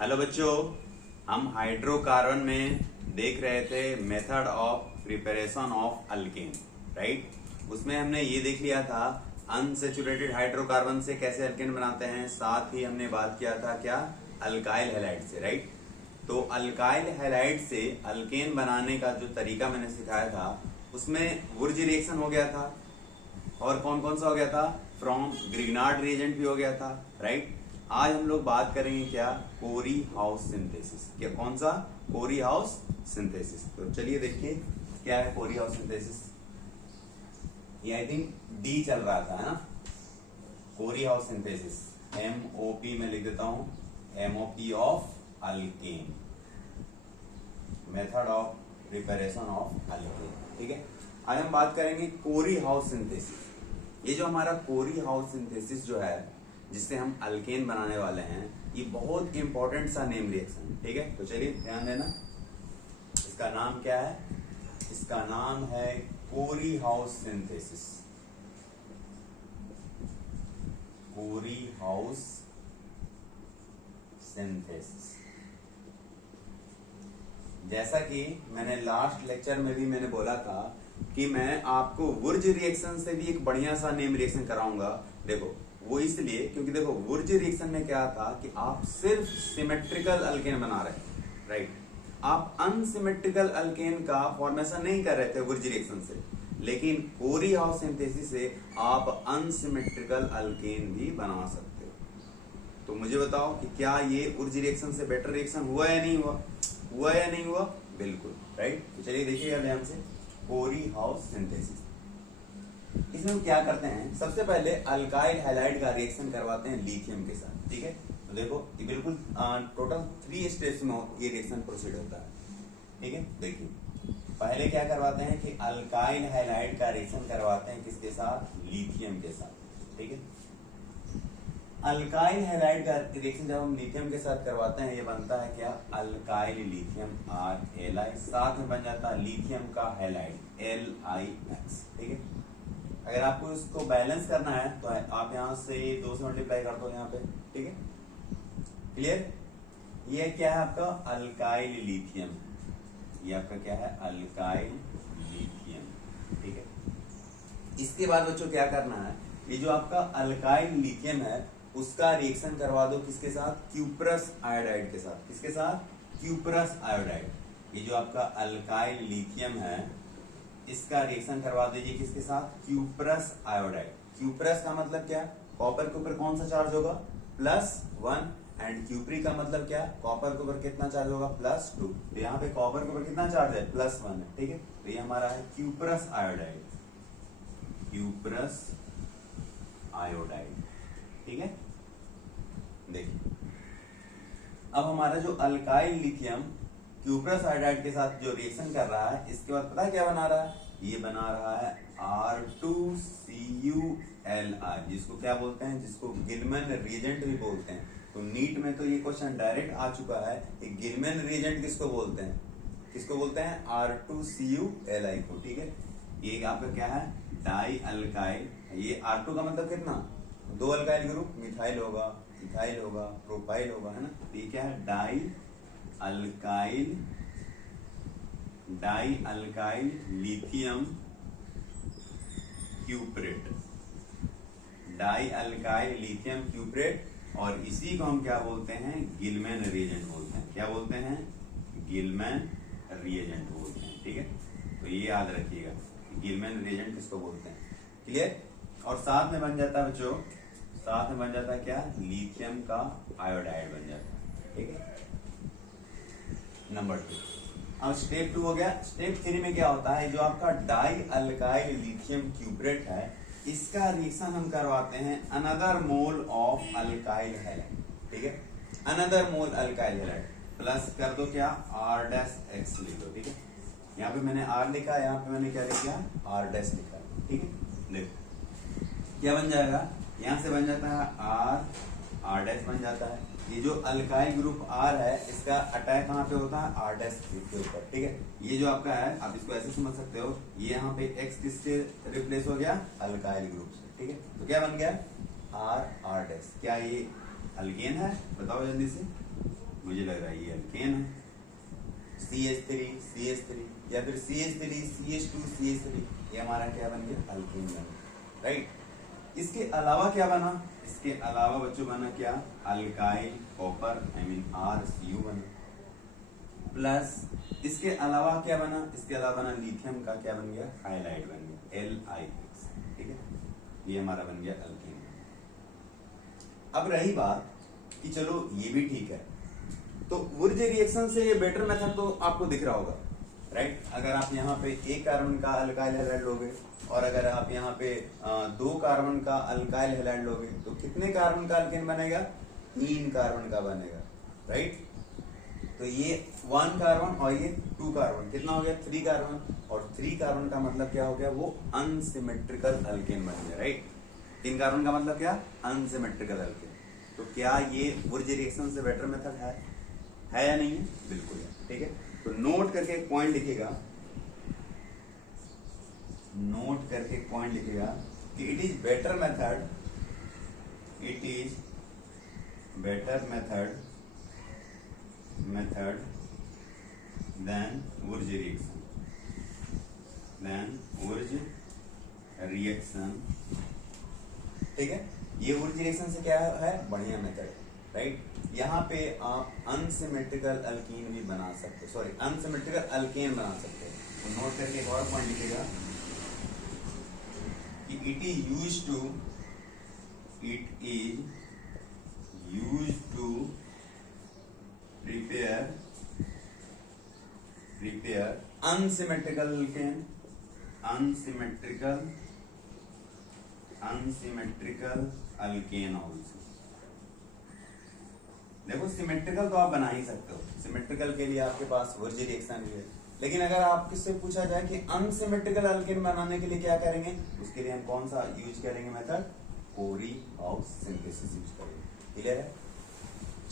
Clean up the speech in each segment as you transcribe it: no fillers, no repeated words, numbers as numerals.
Hello बच्चों, हम hydrocarbon में देख रहे थे method of preparation of alkane, right. उसमें हमने ये देख लिया था अनसेचुरेटेड हाइड्रोकार्बन से कैसे अल्केन बनाते हैं, साथ ही हमने बात किया था क्या अल्काइल हैलाइड से, राइट। तो अल्काइल हैलाइड से अल्केन बनाने का जो तरीका मैंने सिखाया था उसमें वुर्ज रिएक्शन हो गया था और कौन कौन सा हो गया था, फ्रॉम ग्रिग्नार्ड रिएजेंट भी हो गया था, राइट। आज हम लोग बात करेंगे क्या, कोरी हाउस सिंथेसिस। क्या कौन सा, कोरी हाउस सिंथेसिस। तो चलिए देखिए क्या है कोरी हाउस सिंथेसिस। ये आई थिंक डी चल रहा था, है ना। कोरी हाउस सिंथेसिस MOP में लिख देता हूं, MOP of alkane, method of preparation of alkane, ठीक है। आज हम बात करेंगे कोरी हाउस सिंथेसिस। ये जो हमारा कोरी हाउस सिंथेसिस जो है जिससे हम अल्केन बनाने वाले हैं, ये बहुत इंपॉर्टेंट सा नेम रिएक्शन, ठीक है। तो चलिए ध्यान देना, इसका नाम क्या है, इसका नाम है कोरी हाउस सिंथेसिस। कोरी हाउस सिंथेसिस। जैसा कि मैंने लास्ट लेक्चर में भी मैंने बोला था कि मैं आपको वुर्ज रिएक्शन से भी एक बढ़िया सा नेम रिएक्शन कराऊंगा। देखो वो इसलिए क्योंकि देखो वुर्ज रिएक्शन में क्या था कि आप सिर्फ सिमेट्रिकल अल्केन बना रहे हैं, राइट। आप अनसिमेट्रिकल अल्केन का फॉर्मेशन नहीं कर रहे थे वुर्ज रिएक्शन से, लेकिन कोरी हाउस सिंथेसिस से आप अनसिमेट्रिकल अल्केन भी बना सकते हो। तो मुझे बताओ कि क्या ये वुर्ज रिएक्शन से बेटर रिएक्शन हुआ या नहीं हुआ, हुआ या नहीं हुआ, बिल्कुल, राइट। तो चलिए देखिएगा ध्यान से, कोरी हाउस सिंथेसिस। इसमें हम क्या करते हैं, सबसे पहले अल्काइल हैलाइड का रिएक्शन करवाते हैं लिथियम के साथ, ठीक है। तो देखो ये बिल्कुल टोटल 3 स्टेप्स में ये रिएक्शन प्रोसीड होता है, ठीक है। देखिए पहले क्या करवाते हैं कि अल्काइल हैलाइड का रिएक्शन करवाते हैं किसके साथ, लिथियम के साथ, ठीक है। अल्काइल हैलाइड का रिएक्शन जब हम लिथियम के साथ करवाते हैं, ये बनता है क्या, अल्काइल लिथियम RLi, साथ में बन जाता है लिथियम का हैलाइड LiX, ठीक है। अगर आपको इसको बैलेंस करना है तो आप यहां से 2 से मल्टीप्लाई कर दो यहाँ पे, ठीक है, क्लियर। ये क्या है आपका अल्काइल लिथियम, ये आपका क्या है अल्काइल लिथियम, ठीक है। इसके बाद बच्चों क्या करना है, ये जो आपका अल्काइल लिथियम है उसका रिएक्शन करवा दो किसके साथ, क्यूप्रस आयोडाइड के साथ। किसके साथ, क्यूप्रस आयोडाइड। ये जो आपका अल्काइल लिथियम है इसका रिएक्शन करवा दीजिए किसके साथ, क्यूप्रस आयोडाइड। क्यूप्रस का मतलब क्या, कॉपर के ऊपर कौन सा चार्ज होगा, +1, एंड क्यूप्री का मतलब क्या, कॉपर के ऊपर कितना चार्ज होगा, +2। तो यहाँ पे कॉपर के ऊपर कितना चार्ज है, +1 है, ठीक है। तो ये हमारा है क्यूप्रस आयोडाइड, क्यूप्रस आयोडाइड, ठीक है। देखिए अब हमारा जो अल्काइल लिथियम क्यूप्रस आयोडाइड के साथ जो रिएक्शन कर रहा है, इसके बाद पता है क्या बना रहा है, ये बना रहा है R2CuLi, जिसको क्या बोलते हैं, जिसको गिलमैन रिएजेंट भी बोलते हैं। तो नीट में तो ये क्वेश्चन डायरेक्ट आ चुका है, गिलमैन रिएजेंट किसको बोलते हैं, किसको बोलते हैं, R2CuLi को, ठीक है। ये आपका क्या है, डाई अल्काइल। ये R2 का मतलब कितना, 2 अल्काइल ग्रुप, मिथाइल होगा, इथाइल होगा, प्रोपाइल होगा, है ना। तो ये क्या है, dialkyl lithium cuprate, dialkyl lithium cuprate. और इसी को हम क्या बोलते हैं, गिलमैन रिएजेंट बोलते हैं। क्या बोलते हैं, गिलमैन रिएजेंट बोलते हैं, ठीक है। तो ये याद रखिएगा, गिलमैन रिएजेंट किसको बोलते हैं, क्लियर। और साथ में बन जाता है बच्चों, साथ में बन जाता है क्या, लिथियम का आयोडाइड बन जाता है, ठीक है। नंबर 2। अब स्टेप 2 हो गया। स्टेप 3 में क्या होता है, जो आपका डाई अल्काइल लिथियम क्यूप्रेट है इसका रिएक्शन हम करवाते हैं another mole of alkyl halide, ठीक है। अनदर मोल अल्काइल हैलाइड प्लस कर दो क्या, R' लिख दो, ठीक है। यहाँ पे मैंने R लिखा, यहाँ पे मैंने क्या लिखा, R' लिखा, ठीक है। देखो क्या बन जाएगा, यहां से बन जाता है R' बन जाता है। ये जो अल्काइल ग्रुप R है इसका अटैक कहाँ पे होता है, R' ग्रुप के ऊपर, ठीक है। ये जो आपका है आप इसको ऐसे समझ सकते हो, ये यहाँ पे X किससे रिप्लेस हो गया, अल्काइल ग्रुप से, ठीक है। तो क्या बन गया, R'। क्या ये अल्केन है, बताओ जल्दी से, मुझे लग रहा है ये अल्केन है, CH3 CH3 या फिर CH3 CH2 CH3, ये हमारा क्या बन गया, अल्केन बन गया, राइट। इसके अलावा क्या बना, इसके अलावा बच्चों बना क्या, अल्काइल कॉपर RCU बना, प्लस इसके अलावा क्या बना, इसके अलावा बना लिथियम का क्या बन गया, हाइलाइट बन गया LiX, ठीक है, ये हमारा बन गया अल्केन। अब रही बात कि चलो ये भी ठीक है, तो वुर्जे रिएक्शन से ये बेटर मेथड तो आपको दिख रहा होगा, राइट। अगर आप यहाँ पे एक कार्बन का अल्काइल हैलाइड लोगे और अगर आप यहाँ पे 2 कार्बन का अल्काइल हैलाइड लोगे तो कितने कार्बन का अल्केन बनेगा, 3 कार्बन का बनेगा, राइट। तो ये 1 कार्बन और ये 2 कार्बन, कितना हो गया, 3 कार्बन, और 3 कार्बन का मतलब क्या हो गया, वो अनसिमेट्रिकल अल्केन बन गया, राइट। 3 कार्बन का मतलब क्या, अनसिमेट्रिकल अल्केन। तो क्या ये वुर्जे रिएक्शन से बेटर मेथड है या नहीं है, बिल्कुल है, ठीक है। तो नोट करके एक पॉइंट लिखेगा, नोट करके एक पॉइंट लिखेगा कि it is better method, it is better method than Wurtz reaction, ठीक है। ये वुर्जे रिएक्शन से क्या है, बढ़िया मेथड है, राइट। यहाँ पे आप अनसिमेट्रिकल अल्कीन भी बना सकते हो, सॉरी अनसिमेट्रिकल अल्केन बना सकते हो। तो नोट करके एक और पॉइंट लिखेगा कि it is used to prepare unsymmetrical alkane, unsymmetrical alkane also। देखो सिमेट्रिकल तो आप बना ही सकते हो, सिमेट्रिकल के लिए आपके पास वुर्जे रिएक्शन भी है, लेकिन अगर आपसे पूछा जाए कि अनसिमेट्रिकल अल्केन बनाने के लिए क्या करेंगे, उसके लिए हम कौन सा यूज करेंगे मेथड, कोरी हाउस सिंथेसिस यूज करेंगे, क्लियर है।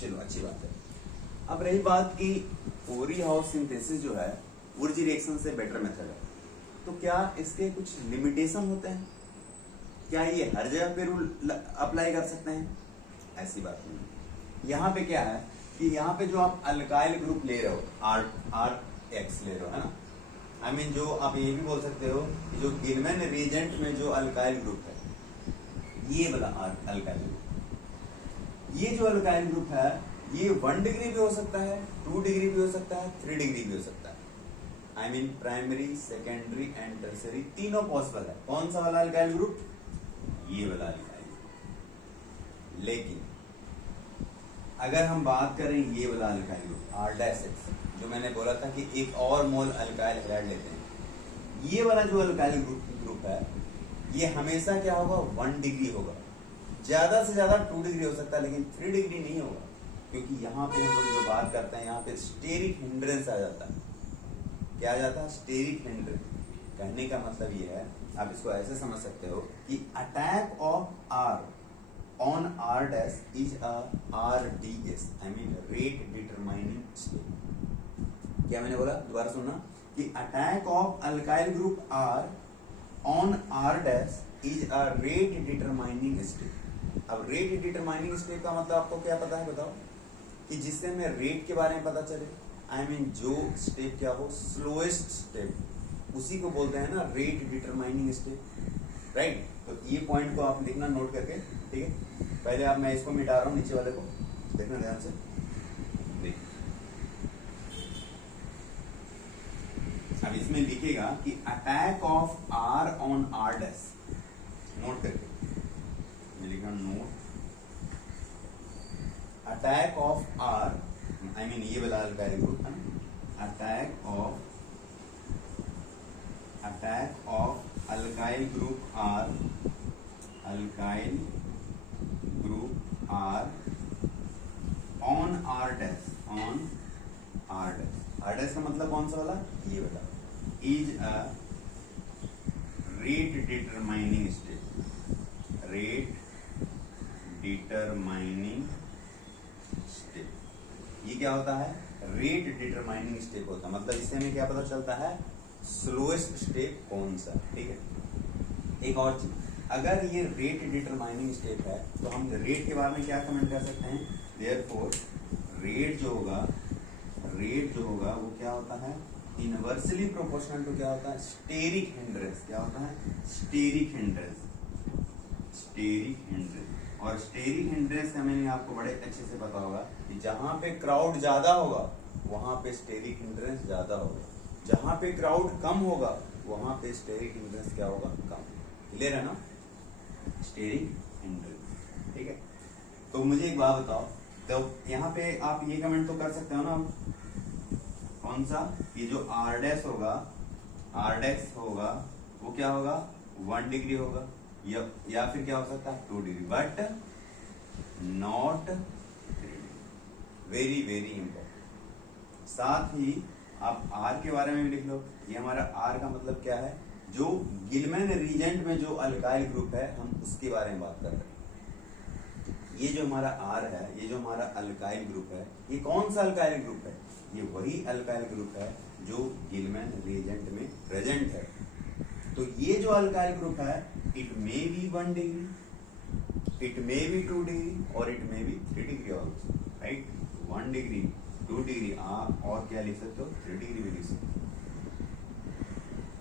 चलो अच्छी बात है। अब रही बात कि कोरी हाउस सिंथेसिस जो है वुर्जे रिएक्शन से बेटर मेथड है, तो क्या इसके कुछ लिमिटेशन होते हैं, क्या ये हर जगह पे रूल अप्लाई कर सकते हैं, ऐसी बात नहीं। यहाँ पे क्या है कि यहाँ पे जो आप अल्काइल ग्रुप ले रहे हो, RX ले रहे हो, है ना, आई मीन जो आप ये भी बोल सकते हो कि जो गिलमैन रिएजेंट में जो अल्काइल ग्रुप है, ये वाला अल्काइल ग्रुप, ये जो अल्काइल ग्रुप है ये 1 डिग्री भी हो सकता है, 2 डिग्री भी हो सकता है, 3 डिग्री भी हो सकता है, I mean primary secondary and tertiary तीनों पॉसिबल है। कौन सा वाला अल्काइल ग्रुप, ये वाला अल्काइल ग्रुप। लेकिन अगर हम बात करें ये वाला अल्काइल ग्रुप R', जो मैंने बोला था कि एक और मोल अल्काइल हैलाइड लेते हैं, ये वाला जो अल्काइल ग्रुप है ये हमेशा क्या होगा, 1 डिग्री होगा, ज्यादा से ज्यादा 2 डिग्री हो सकता है, लेकिन 3 डिग्री नहीं होगा, क्योंकि यहाँ पे हम लोग जो बात करते हैं यहाँ पे स्टेरिक हिंड्रेंस आ जाता है। क्या आ जाता है, स्टेरिक हिंड्रेंस। कहने का मतलब ये है, आप इसको ऐसे समझ सकते हो कि attack of R on R' is a RDS, I mean rate determining step। क्या मैंने बोला, दोबारा सुनना, कि attack of alkyl group R on R' is a rate determining step। अब रेट डिटरमाइनिंग स्टेप का मतलब आपको क्या पता है, बताओ, कि जिससे हमें रेट के बारे में पता चले, आई मीन जो स्टेप क्या हो, स्लोएस्ट स्टेप, उसी को बोलते हैं ना रेट डिटरमाइनिंग स्टेप, राइट। तो ये पॉइंट को आप लिखना नोट करके, ठीक है। पहले आप, मैं इसको मिटा रहा हूँ नीचे वाले को, देखना ध्यान से, देख। अब इसमें लिखेगा कि attack of R on R', note करके लिखना, note attack of R, I mean ये वाला अल्काइल ग्रुप है ना, attack of alkyl group R on R', R' का मतलब कौन सा वाला, ये वाला, is a rate determining step, ये क्या होता है, रेट डिटरमाइनिंग स्टेप होता है, मतलब इससे हमें क्या पता चलता है, स्लोएस्ट स्टेप कौन सा, ठीक है। एक और चीज, अगर ये रेट डिटरमाइनिंग स्टेप है तो हम रेट के बारे में क्या कमेंट कर सकते हैं, देयरफॉर रेट जो होगा वो क्या होता है, इनवर्सली प्रोपोर्शनल टू क्या होता है, स्टेरिक हिंड्रेंस। क्या होता है, स्टेरिक हिंड्रेंस। और स्टेरिक हिंड्रेंस का मैंने आपको बड़े अच्छे से पता होगा कि जहां पे क्राउड ज्यादा होगा वहां पे स्टेरिक हिंड्रेंस ज्यादा होगा, जहां पे क्राउड कम होगा वहां पे स्टेरिक हिंड्रेंस क्या होगा, कम। क्लियर है ना, स्टेरिक हिंड्रेंस। ठीक है, तो मुझे एक बात बताओ, तो यहाँ पे आप ये कमेंट तो कर सकते हो ना, कौन सा, ये जो आर डैश होगा, आर डैश होगा वो क्या होगा, 1 डिग्री होगा, या फिर क्या हो सकता है 2 degree, but not 3 degree. Very very important. साथ ही आप आर के बारे में भी लिख लो। ये हमारा आर का मतलब क्या है, जो गिलमैन रीजेंट में जो अल्काइल ग्रुप है हम उसके बारे में बात कर रहे हैं। ये जो हमारा आर है, ये जो हमारा अल्काइल ग्रुप है, ये कौन सा अल्काइल ग्रुप है, ये वही अल्काइल ग्रुप है जो गिलमैन रीजेंट में प्रेजेंट है। तो ये जो अल्काइल ग्रुप है, it may be 1 degree, it may be 2 degree और it may be 3 degree also, right. 1 degree, 2 degree, आप और क्या लिख सकते हो, 3 डिग्री भी लिख सकते हो।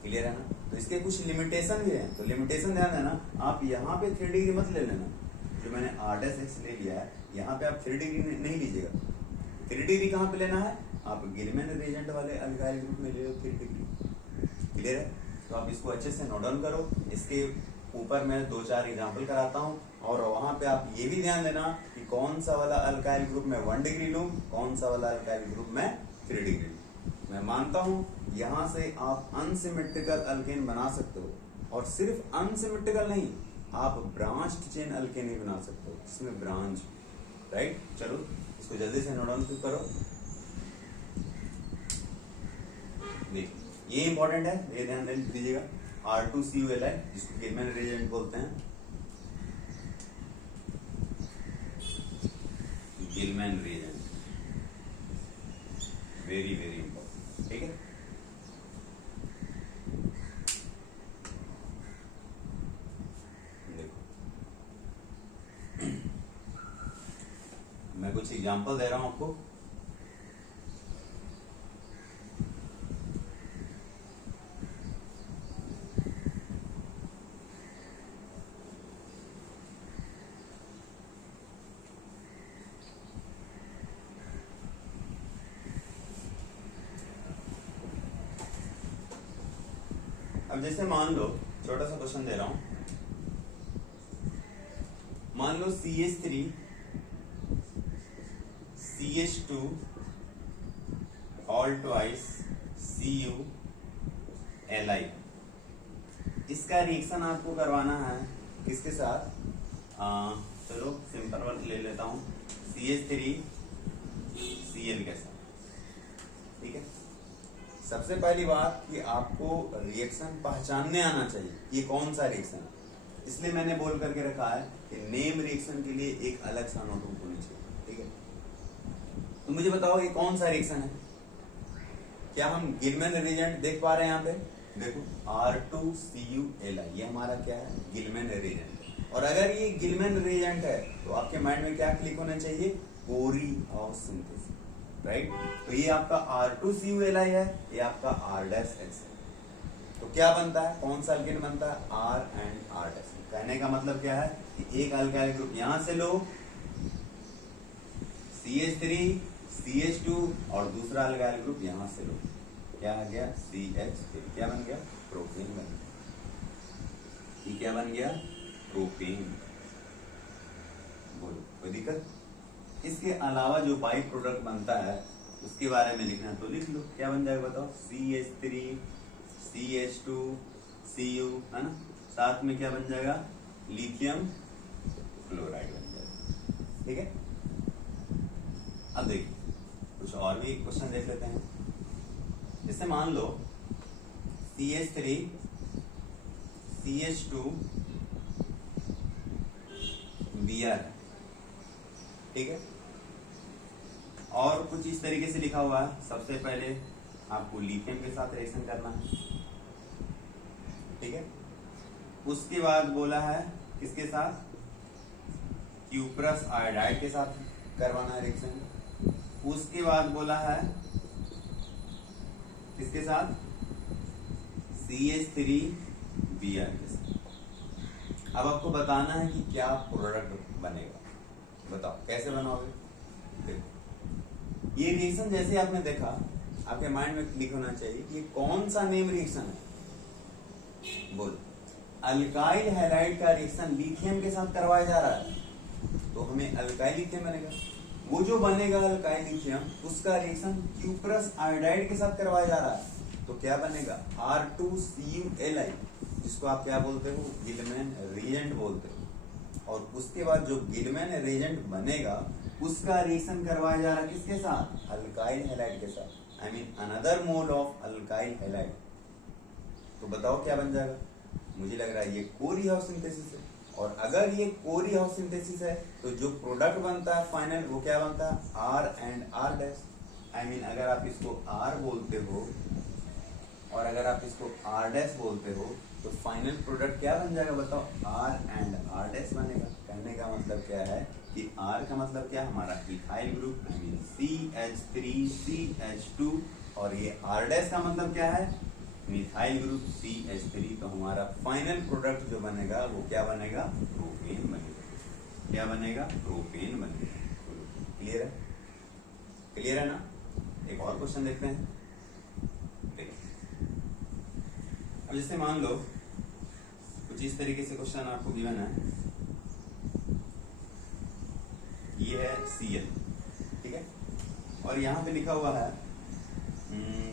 क्लियर है ना। तो इसके कुछ लिमिटेशन भी हैं, तो लिमिटेशन ध्यान देना। आप यहाँ पे 3 डिग्री मत ले लेना, जो मैंने R' ले लिया है, यहाँ पे आप 3 डिग्री नहीं लीजिएगा। 3 डिग्री कहाँ पे लेना है, आप गिलमैन रीजेंट वाले अल्काइल ग्रुप में ले लो 3 डिग्री। क्लियर है, तो आप इसको अच्छे से नोट डाउन करो। इसके ऊपर मैं 2-4 एग्जाम्पल कराता हूँ, और वहां पे आप ये भी ध्यान देना कि कौन सा वाला अल्काइल ग्रुप में 1 डिग्री लूं, कौन सा वाला अल्काइल ग्रुप में 3 डिग्री। मैं मानता हूं यहां से आप अनसिमेट्रिकल अल्केन बना सकते हो, और सिर्फ अनसिमेट्रिकल नहीं, आप ब्रांच्ड चेन अल्केन ही बना सकते हो, इसमें ब्रांच, राइट। चलो इसको जल्दी से नोट डाउन करो। देखिए ये इंपॉर्टेंट है, ये ध्यान दीजिएगा। R2CuLi जिसको गिलमैन रिएजेंट बोलते हैं, Gillman reagent, very very important. ठीक है, देखो मैं कुछ एग्जांपल दे रहा हूं आपको। अब जैसे मान लो, छोटा सा क्वेश्चन दे रहा हूं, मान लो CH3 CH2 all twice CuLi, इसका रिएक्शन आपको करवाना है किसके साथ, चलो सिंपल वर्ड ले लेता हूं, CH3Cl के साथ। ठीक है, सबसे पहली बात कि आपको रिएक्शन पहचानने आना चाहिए ये कौन सा रिएक्शन है, इसलिए मैंने बोल करके रखा है कि नेम रिएक्शन के लिए एक अलग सा नोटबुक होनी चाहिए। ठीक है, तो मुझे बताओ ये कौन सा रिएक्शन है, क्या हम गिलमैन रिएजेंट देख पा रहे हैं यहाँ पे, देखो R2CuLi, ये हमारा क्या है, गिलमैन रिएजेंट। और अगर ये गिलमैन रिएजेंट है तो आपके माइंड में क्या क्लिक होना चाहिए, कोरी ऑफ सिंथेसिस, राइट। तो ये आपका R2CuLi है, ये आपका R' है। तो क्या बनता है, कौन सा अल्केन बनता है, R एंड R'। कहने का मतलब क्या है कि एक अल्काइल ग्रुप यहां से लो CH3 CH2 और दूसरा अल्काइल ग्रुप यहां से लो, क्या आ गया CH3, क्या बन गया, प्रोपेन बन गया। ये क्या बन गया, प्रोपेन। बोलो कोई दिक्कत। इसके अलावा जो बाई प्रोडक्ट बनता है उसके बारे में लिखना तो लिख लो, क्या बन जाएगा बताओ, CH3 CH2 Cu, है ना, साथ में क्या बन जाएगा, लिथियम क्लोराइड बन जाएगा। ठीक है, अब देखिए कुछ और भी क्वेश्चन देख लेते हैं। जैसे मान लो CH3 CH2 Br, ठीक है, और कुछ इस तरीके से लिखा हुआ है। सबसे पहले आपको लिथियम के साथ रिएक्शन करना है, ठीक है। उसके बाद बोला है किसके साथ, क्यूप्रस आयोडाइड के साथ करवाना है रिएक्शन। उसके बाद बोला है किसके साथ, CH3Br के साथ। अब आपको बताना है कि क्या प्रोडक्ट बनेगा, बताओ कैसे बनाओगे। देखो ये रिएक्शन जैसे आपने देखा, आपके माइंड में क्लिक होना चाहिए कि ये कौन सा नेम रिएक्शन है। बोल, अल्काइल हैलाइड का रिएक्शन लिथियम के साथ करवाया जा रहा है, तो हमें अल्काइल लिथियम बनेगा। वो जो बनेगा अल्काइल लिथियम, उसका रिएक्शन क्यूप्रस आयोडाइड के साथ करवाया जा रहा है, तो क्या बनेगा R2CuLi, जिसको आप क्या बोलते हो, गिलमैन रिएजेंट बोलते हो। और उसके बाद जो गिलमैन रिएजेंट बनेगा उसका रिएक्शन करवाया जा रहा है किसके साथ, अल्काइल हैलाइड के साथ, I mean another mole of alkyl halide. तो बताओ क्या बन जाएगा। मुझे लग रहा है ये कोरी हाउस सिंथेसिस है, और अगर ये कोरी हाउस सिंथेसिस है तो जो प्रोडक्ट बनता है फाइनल वो क्या बनता है, R and R'। I mean अगर आप इसको R बोलते हो और अगर आप इसको R' बोलते हो तो फाइनल प्रोडक्ट क्या बन जाएगा, बताओ R एंड R' बनेगा। कहने का मतलब क्या है कि R का मतलब क्या, हमारा ethyl group, I mean CH3CH2, और ये R' का मतलब क्या है, मिथाइल ग्रुप CH3। तो हमारा फाइनल प्रोडक्ट जो बनेगा वो क्या बनेगा, प्रोपेन बनेगा। क्या बनेगा, प्रोपेन बनेगा। क्लियर है, क्लियर है ना। एक और क्वेश्चन देखते हैं। अब जैसे मान लो कुछ इस तरीके से क्वेश्चन आपको गिवन है, ये है Cl, ठीक है, और यहाँ पे लिखा हुआ है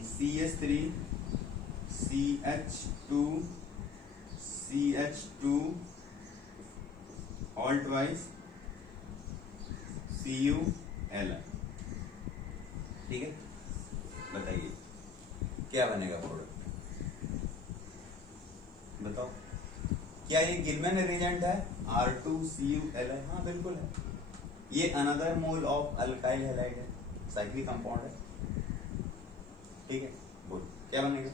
CH3 CH2 CH2 all twice CuLi, ठीक है। बताइए क्या बनेगा प्रोडक्ट, बताओ। क्या ये गिलमैन रिएजेंट है R2CuLi? हाँ बिल्कुल है। ये another mole of alkyl halide है, साइक्लिक कंपाउंड है, ठीक है। बोल क्या बनेगा,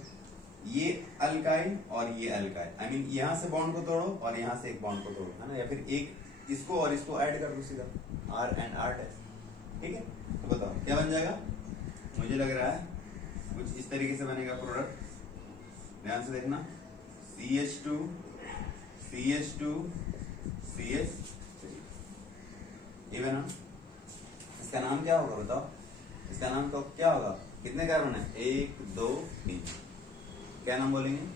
ये अल्काइल और ये अल्काइल, आई मीन यहां से बॉन्ड को तोड़ो और यहां से एक बॉन्ड को तोड़ो, है ना, या फिर एक इसको और इसको ऐड कर दो सीधा, R एंड R', ठीक है। तो बताओ क्या बन जाएगा। मुझे लग रहा है कुछ इस तरीके से बनेगा प्रोडक्ट, ध्यान से देखना, CH2 CH2 CH3, ये बना। इसका नाम क्या होगा बताओ, इसका नाम तो क्या होगा, कितने कार्बन है, 1 2 3, क्या नाम बोलेंगे,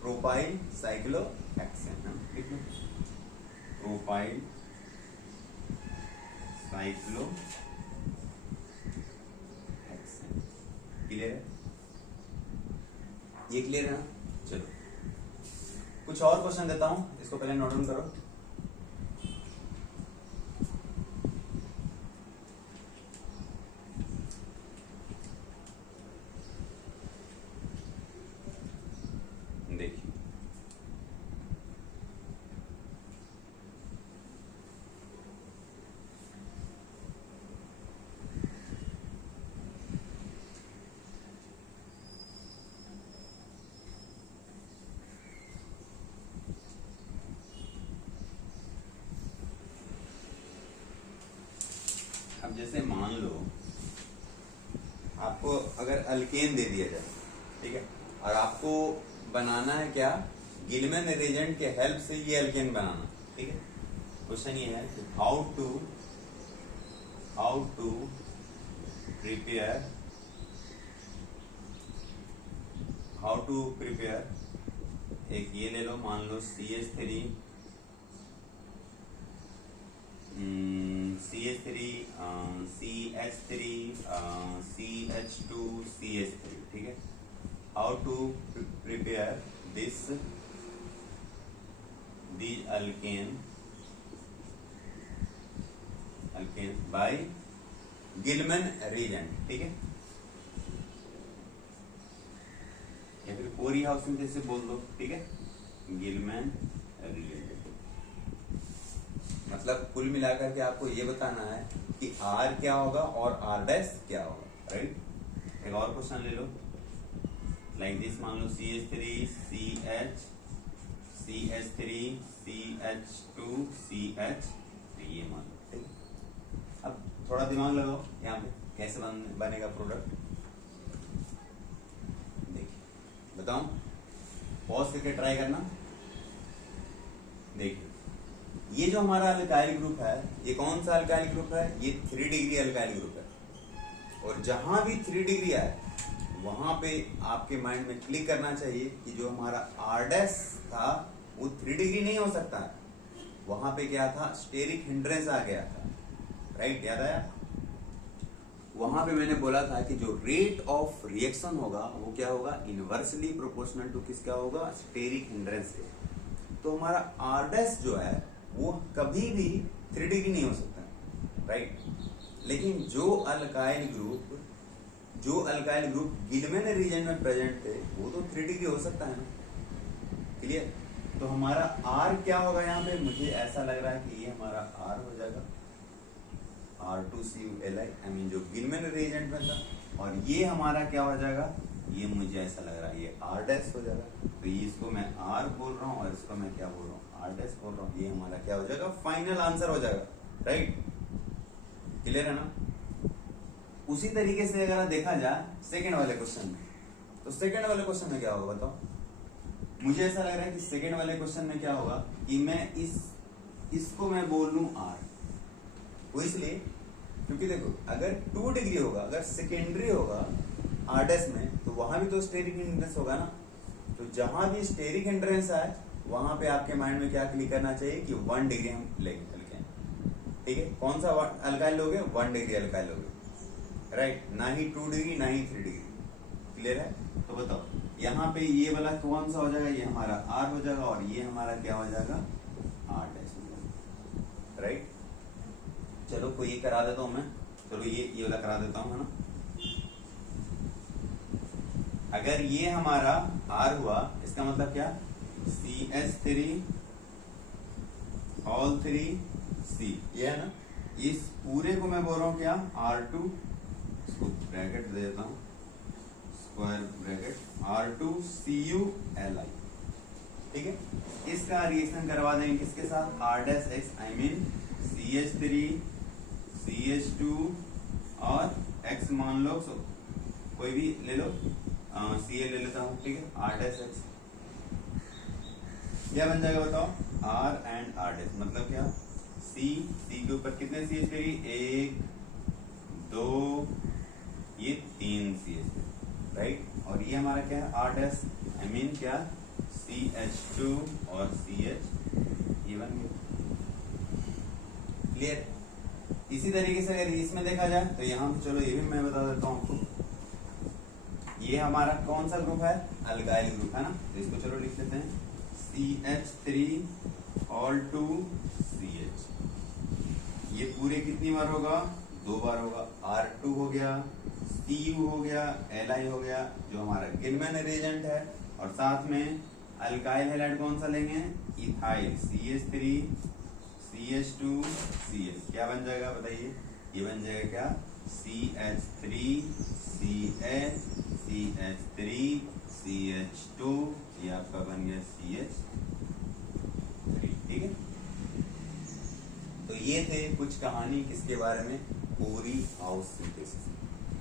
प्रोपाइल साइक्लोहेक्सेन। लिख लो, प्रोपाइल साइक्लोहेक्सेन। क्लियर है, ये क्लियर है ना। चलो कुछ और क्वेश्चन देता हूं, इसको पहले नोट डाउन करो। देखिए अब जैसे मान लो आपको अगर अल्केन दे दिया जाए, ठीक है, और आपको बनाना है क्या, गिलमैन रिएजेंट के हेल्प से ये अल्केन बनाना, ठीक है। क्वेश्चन ये है कि हाउ टू प्रिपेयर एक ये ले लो, मान लो CH3 CH2 CH3, ठीक है। How to prepare these alkanes by Gilman reagent, ठीक है, या फिर कोरी हाउस सिंथेसिस बोल दो, ठीक है, गिलमैन रिएजेंट। मतलब कुल मिलाकर के आपको ये बताना है कि R क्या होगा और R' क्या होगा, राइट। एक और क्वेश्चन ले लो, लाइक दिस, मान लो CH3 CH CH3 CH2 CH3, ये मान लो, ठीक। अब थोड़ा दिमाग लगाओ यहाँ पे, कैसे बनेगा प्रोडक्ट, देखिए बताऊं, पॉज करके ट्राई करना। देखिए ये जो हमारा अल्काइल ग्रुप है, ये कौन सा अल्काइल ग्रुप है, ये 3 डिग्री अल्काइल ग्रुप है। और जहां भी 3 डिग्री आए वहां पे आपके माइंड में क्लिक करना चाहिए कि जो हमारा R डैश था वो 3 डिग्री नहीं हो सकता है, वहां पे क्या था, स्टेरिक हिंड्रेंस आ गया था, राइट, याद आया। वहां पे मैंने बोला था कि जो रेट ऑफ रिएक्शन होगा वो क्या होगा, इनवर्सली प्रोपोर्शनल टू किसका होगा, स्टेरिक हिंड्रेंस के। तो हमारा R डैश जो है वो कभी भी 3 डिग्री नहीं हो सकता, राइट। लेकिन जो अल्काइल ग्रुप गिलमैन रीजन में प्रेजेंट थे वो तो 3 डिग्री हो सकता है ना, क्लियर। तो हमारा R क्या होगा यहाँ पे, मुझे ऐसा लग रहा है कि ये हमारा R हो जाएगा, R2CuLi, आई मीन जो गिलमैन रिएजेंट में था। और ये हमारा क्या हो जाएगा, ये मुझे ऐसा लग रहा है ये R डैश हो जाएगा। तो ये इसको मैं R बोल रहा हूँ और इसको मैं क्या बोल रहा हूँ, R डैश बोल रहा हूँ। ये हमारा क्या हो जाएगा, फाइनल आंसर हो जाएगा, राइट, क्लियर है ना। उसी तरीके से अगर देखा जाए सेकेंड वाले क्वेश्चन में, तो सेकेंड वाले क्वेश्चन में क्या होगा बताओ। मुझे ऐसा लग रहा है कि सेकेंड वाले क्वेश्चन में क्या होगा कि मैं इसको मैं बोल लूं R, वो इसलिए क्योंकि देखो अगर 2 डिग्री होगा, अगर सेकेंडरी होगा R डैश में, तो वहां भी तो स्टेरिक हिंड्रेंस होगा ना। तो जहां भी स्टेरिक हिंड्रेंस आए वहां पे आपके माइंड में क्या क्लिक करना चाहिए कि 1 डिग्री हम लेंगे, ठीक है। कौन सा अल्काइल लोगे, 1 डिग्री अल्काइल लोगे, राइट, ना ही 2 डिग्री ना ही 3 डिग्री, क्लियर है। तो बताओ यहाँ पे ये वाला कौन सा हो जाएगा, ये हमारा R हो जाएगा और ये हमारा क्या हो जाएगा, R डैश हो जाएगा, राइट। चलो कोई ये करा देता हूं मैं, चलो ये वाला करा देता हूं, है ना। अगर ये हमारा R हुआ इसका मतलब क्या, CH3 all 3C, ये है ना। इस पूरे को मैं बोल रहा हूँ क्या, R2, इसको ब्रैकेट दे देता हूँ, स्क्वायर ब्रैकेट, R2CuLi, ठीक है। इसका रिएक्शन करवा देंगे किसके साथ, R dash X, I mean CH3 CH2 और X मान लो, कोई भी ले लो, Cl ले लेता हूँ, ठीक है, R डैश X। क्या बन जाएगा बताओ, R एंड R डैश मतलब क्या, C के ऊपर कितने CH3, 1 2 ये 3 CH3, राइट। और ये हमारा क्या है, R डैश, आई मीन क्या, CH2 और CH, ये बन गया, क्लियर। इसी तरीके से अगर इसमें देखा जाए तो यहाँ चलो ये भी मैं बता देता हूँ आपको। ये हमारा कौन सा ग्रुप है, अल्काइल ग्रुप है ना। तो इसको चलो लिख लेते हैं, CH3 all 2 CH। ये पूरे कितनी बार होगा, 2 बार होगा, R2 हो गया, Cu हो गया, Li हो गया, जो हमारा गिलमैन रिएजेंट है। और साथ में अल्काइल हैलाइड कौन सा लेंगे, इथाइल, CH3 CH2 CH। क्या बन जाएगा बताइए, ये बन जाएगा क्या, CH3 CH CH3 CH2, ये आपका बन गया CH3, ठीक है। तो ये थे कुछ कहानी किसके बारे में, पूरी हाउस सिंथेसिस,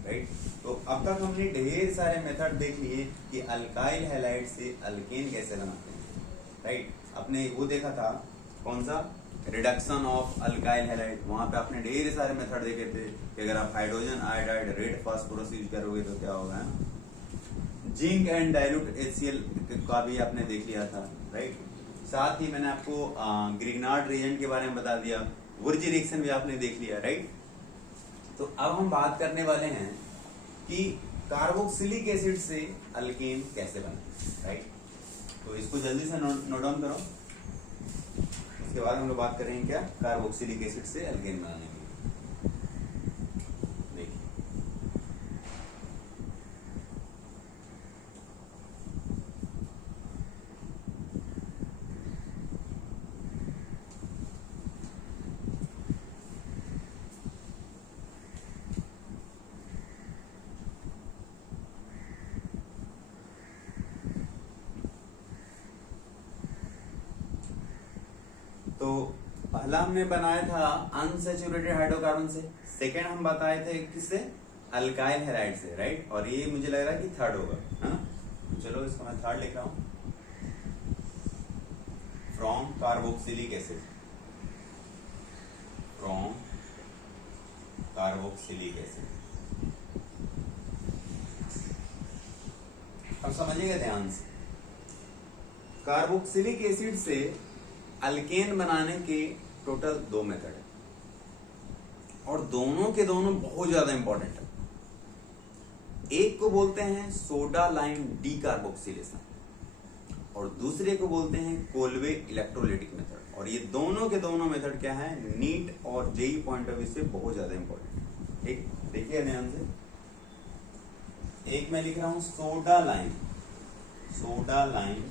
राइट। तो अब तक हमने ढेर सारे मेथड देख लिए कि अल्काइल हैलाइड से अल्केन कैसे बनाते हैं, राइट। आपने वो देखा था कौन सा, रिडक्शन ऑफ अल्काइल हैलाइड, वहां पे आपने ढेर सारे मेथड देखे थे कि अगर आप hydrogen iodide red phosphorus use करोगे तो क्या होगा, जिंक एंड डाइल्यूट HCl का भी आपने देख लिया था, राइट। साथ ही मैंने आपको ग्रिग्नार्ड रिएजेंट के बारे में बता दिया, वुर्ज रिएक्शन भी आपने देख लिया, राइट। तो अब हम बात करने वाले हैं कि कार्बोक्सिलिक एसिड से अल्केन कैसे बने, राइट। तो इसको जल्दी से नोट डाउन करो, इसके बाद हम लोग बात करेंगे क्या, कार्बोक्सिलिक एसिड से अल्केन बनाने की। देखिए तो पहला हमने बनाया था अनसैचुरेटेड हाइड्रोकार्बन से, सेकेंड हम बताए थे किससे, अल्काइल हैलाइड से, राइट। और ये मुझे लग रहा है कि थर्ड होगा, है ना। चलो इसको मैं थर्ड लिख रहा हूं, from carboxylic acid, from carboxylic acid. अब समझिएगा ध्यान से, कार्बोक्सिलिक एसिड से अल्केन बनाने के टोटल 2 मेथड है और दोनों के दोनों बहुत ज्यादा इंपॉर्टेंट है। एक को बोलते हैं सोडा लाइम डी कार्बोक्सिलेशन और दूसरे को बोलते हैं कोल्वे इलेक्ट्रोलाइटिक मेथड। और ये दोनों के दोनों मेथड क्या है, नीट और जेई पॉइंट ऑफ व्यू से बहुत ज्यादा इंपॉर्टेंट। एक देखिए ध्यान से, एक मैं लिख रहा हूं soda lime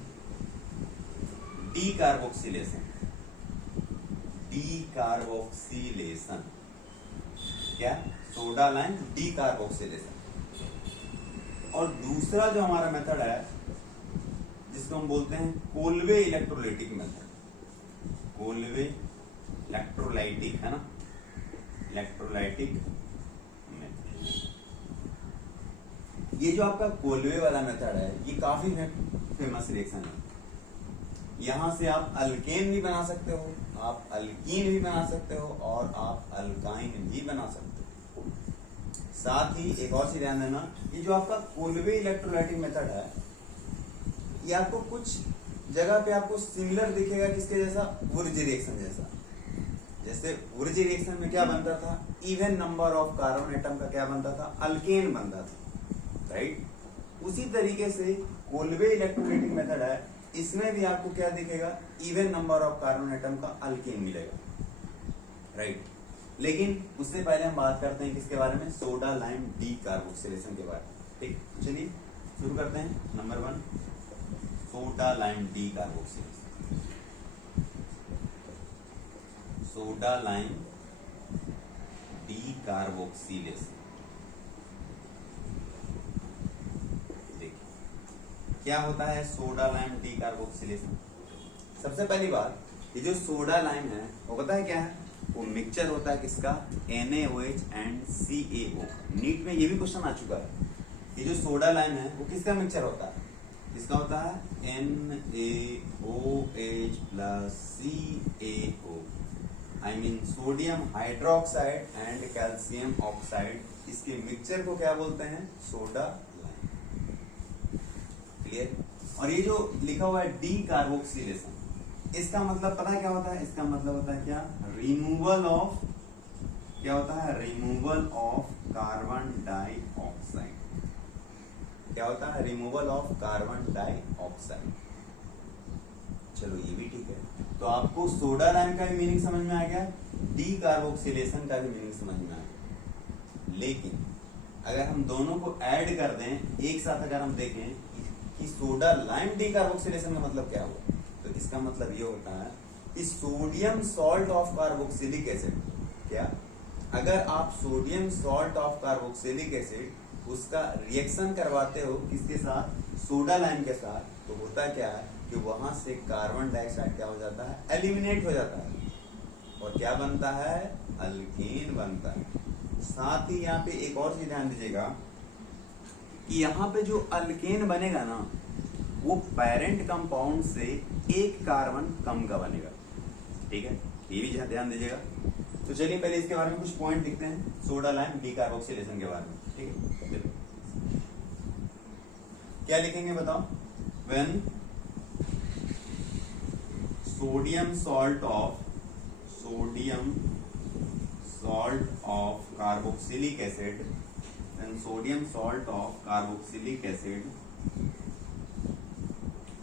D carboxylation, D carboxylation, क्या, सोडा लाइम डी कार्बोक्सिलेशन। और दूसरा जो हमारा मेथड है जिसको हम बोलते हैं कोल्वे इलेक्ट्रोलाइटिक मेथड, कोल्वे इलेक्ट्रोलाइटिक, है ना, इलेक्ट्रोलाइटिक मेथड। ये जो आपका कोल्वे वाला मेथड है ये काफी फेमस रिएक्शन है। यहां से आप अल्केन भी बना सकते हो, आप अल्कीन भी बना सकते हो और आप अल्काइन भी बना सकते हो। साथ ही एक और चीज ध्यान देना, ये जो आपका कोल्वे इलेक्ट्रोलाइटिक मेथड है ये आपको कुछ जगह पे आपको सिमिलर दिखेगा किसके जैसा, वुर्ज रिएक्शन जैसा। जैसे वुर्ज रिएक्शन में क्या बनता था, even number of carbon atom का क्या बनता था, अल्केन बनता था, राइट। उसी तरीके से कोल्वे इलेक्ट्रोलाइटिक मेथड है, इसमें भी आपको क्या दिखेगा, even number of carbon atom का अल्केन मिलेगा, राइट। लेकिन उससे पहले हम बात करते हैं किसके बारे में, सोडा लाइम डी कार्बोक्सिलेशन के बारे में, ठीक। चलिए शुरू करते हैं। Number 1 soda lime D carboxylation, soda lime D carboxylation. देखिए क्या होता है सोडा लाइम डी कार्बोक्सिलेशन। सबसे पहली बात, ये जो सोडा लाइम है वो पता है क्या है, वो मिक्सचर होता है किसका, NaOH एंड CaO। नीट में ये भी क्वेश्चन आ चुका है, ये जो सोडा लाइम है वो किसका मिक्सचर होता है, किसका होता है, NaOH plus CaO, I mean sodium hydroxide and calcium oxide. इसके मिक्सचर को क्या बोलते हैं, सोडा लाइम, क्लियर। और ये जो लिखा हुआ है डी कार्बोक्सिलेशन, इसका मतलब पता है क्या होता है, इसका मतलब होता है क्या, रिमूवल ऑफ, क्या होता है, रिमूवल ऑफ कार्बन डाइऑक्साइड। क्या होता है, रिमूवल ऑफ कार्बन डाइऑक्साइड। चलो ये भी ठीक है। तो आपको सोडा लाइम का भी मीनिंग समझ में आ गया, डी कार्बोक्सिलेशन का भी मीनिंग समझ में आ गया। लेकिन अगर हम दोनों को ऐड कर दें एक साथ, अगर हम देखें कि सोडा लाइम डी कार्बोक्सिलेशन का मतलब क्या हुआ, तो इसका मतलब ये होता है कि sodium salt of carboxylic acid, क्या, अगर आप sodium salt of carboxylic acid उसका रिएक्शन करवाते हो किसके साथ, सोडा लाइम के साथ, तो होता क्या है कि वहां से कार्बन डाइऑक्साइड क्या हो जाता है, एलिमिनेट हो जाता है और क्या बनता है, अल्केन बनता है। साथ ही यहाँ पे एक और चीज ध्यान दीजिएगा कि यहाँ पे जो अल्केन बनेगा ना वो पेरेंट कंपाउंड से एक कार्बन कम का बनेगा, ठीक है, ये भी ध्यान दीजिएगा। तो चलिए पहले इसके बारे में कुछ पॉइंट लिखते हैं, सोडा लाइम डी कार्बोक्सिलेशन के बारे में, ठीक है। क्या लिखेंगे बताओ, when sodium salt of carboxylic acid, when sodium salt of carboxylic acid,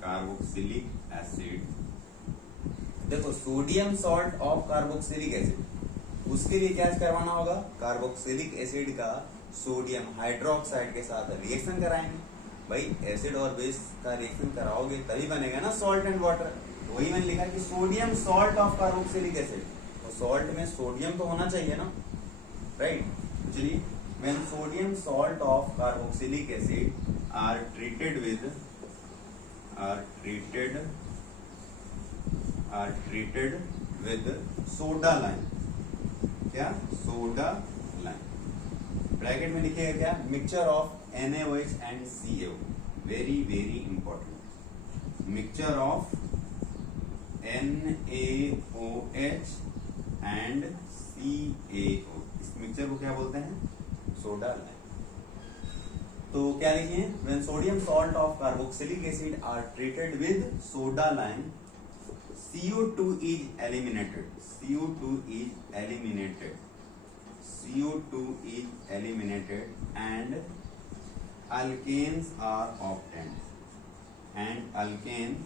carboxylic acid, देखो sodium salt of carboxylic acid, उसके लिए क्या करवाना होगा, कार्बोक्सिलिक एसिड का सोडियम हाइड्रोक्साइड के साथ रिएक्शन कराएंगे। भाई एसिड और बेस का रिएक्शन कराओगे तभी बनेगा ना सॉल्ट एंड वाटर। वही मैंने लिखा कि sodium salt of carboxylic acid, तो सॉल्ट में सोडियम तो होना चाहिए ना, राइट। तो चलिए, when sodium salt of carboxylic acid are treated with soda lime, क्या, सोडा लाइम, ब्रैकेट में लिखिएगा क्या, mixture of NaOH and CaO, very very important, mixture of NaOH and CaO, इस मिक्सचर को क्या बोलते हैं, सोडा लाइम। तो क्या लिखिए, when sodium salt of carboxylic acid are treated with soda lime, CO2 is eliminated, CO2 is eliminated, CO2 is eliminated and alkanes are obtained, and alkanes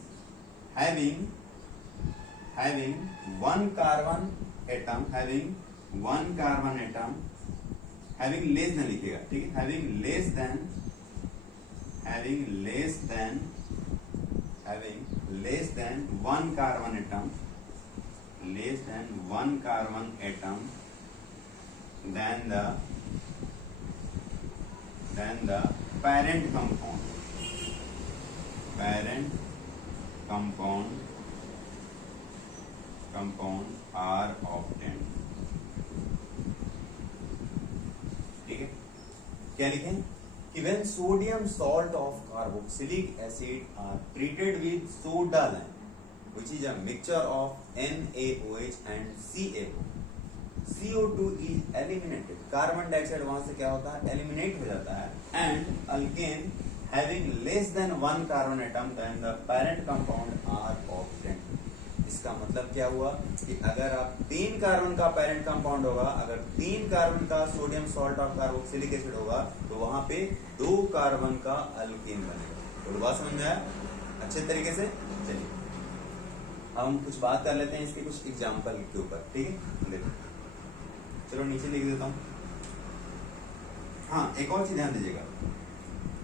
having one carbon atom, having less than लिखिएगा, ठीक है, having less than one carbon atom, than the parent compound are obtained, ठीक है। क्या लिखें कि when sodium salt of carboxylic acid are treated with soda lime, which is a mixture of NaOH and CaO, CO2 is eliminated, carbon dioxide वहां से क्या होता है, एलिमिनेट हो जाता है, and alkane having less than one carbon atom than the parent compound are obtained। इसका मतलब क्या हुआ कि अगर आप 3 कार्बन का पेरेंट कंपाउंड होगा, अगर 3 कार्बन का sodium salt of carboxylic acid होगा, तो वहां पे 2 कार्बन का अल्केन बनेगा। तो बात समझ में आया अच्छे तरीके से। चलिए हम कुछ बात कर लेते हैं इसके कुछ एग्जाम्पल के ऊपर, ठीक है। चलो नीचे लिख देता हूं। हाँ, एक और चीज ध्यान दीजिएगा,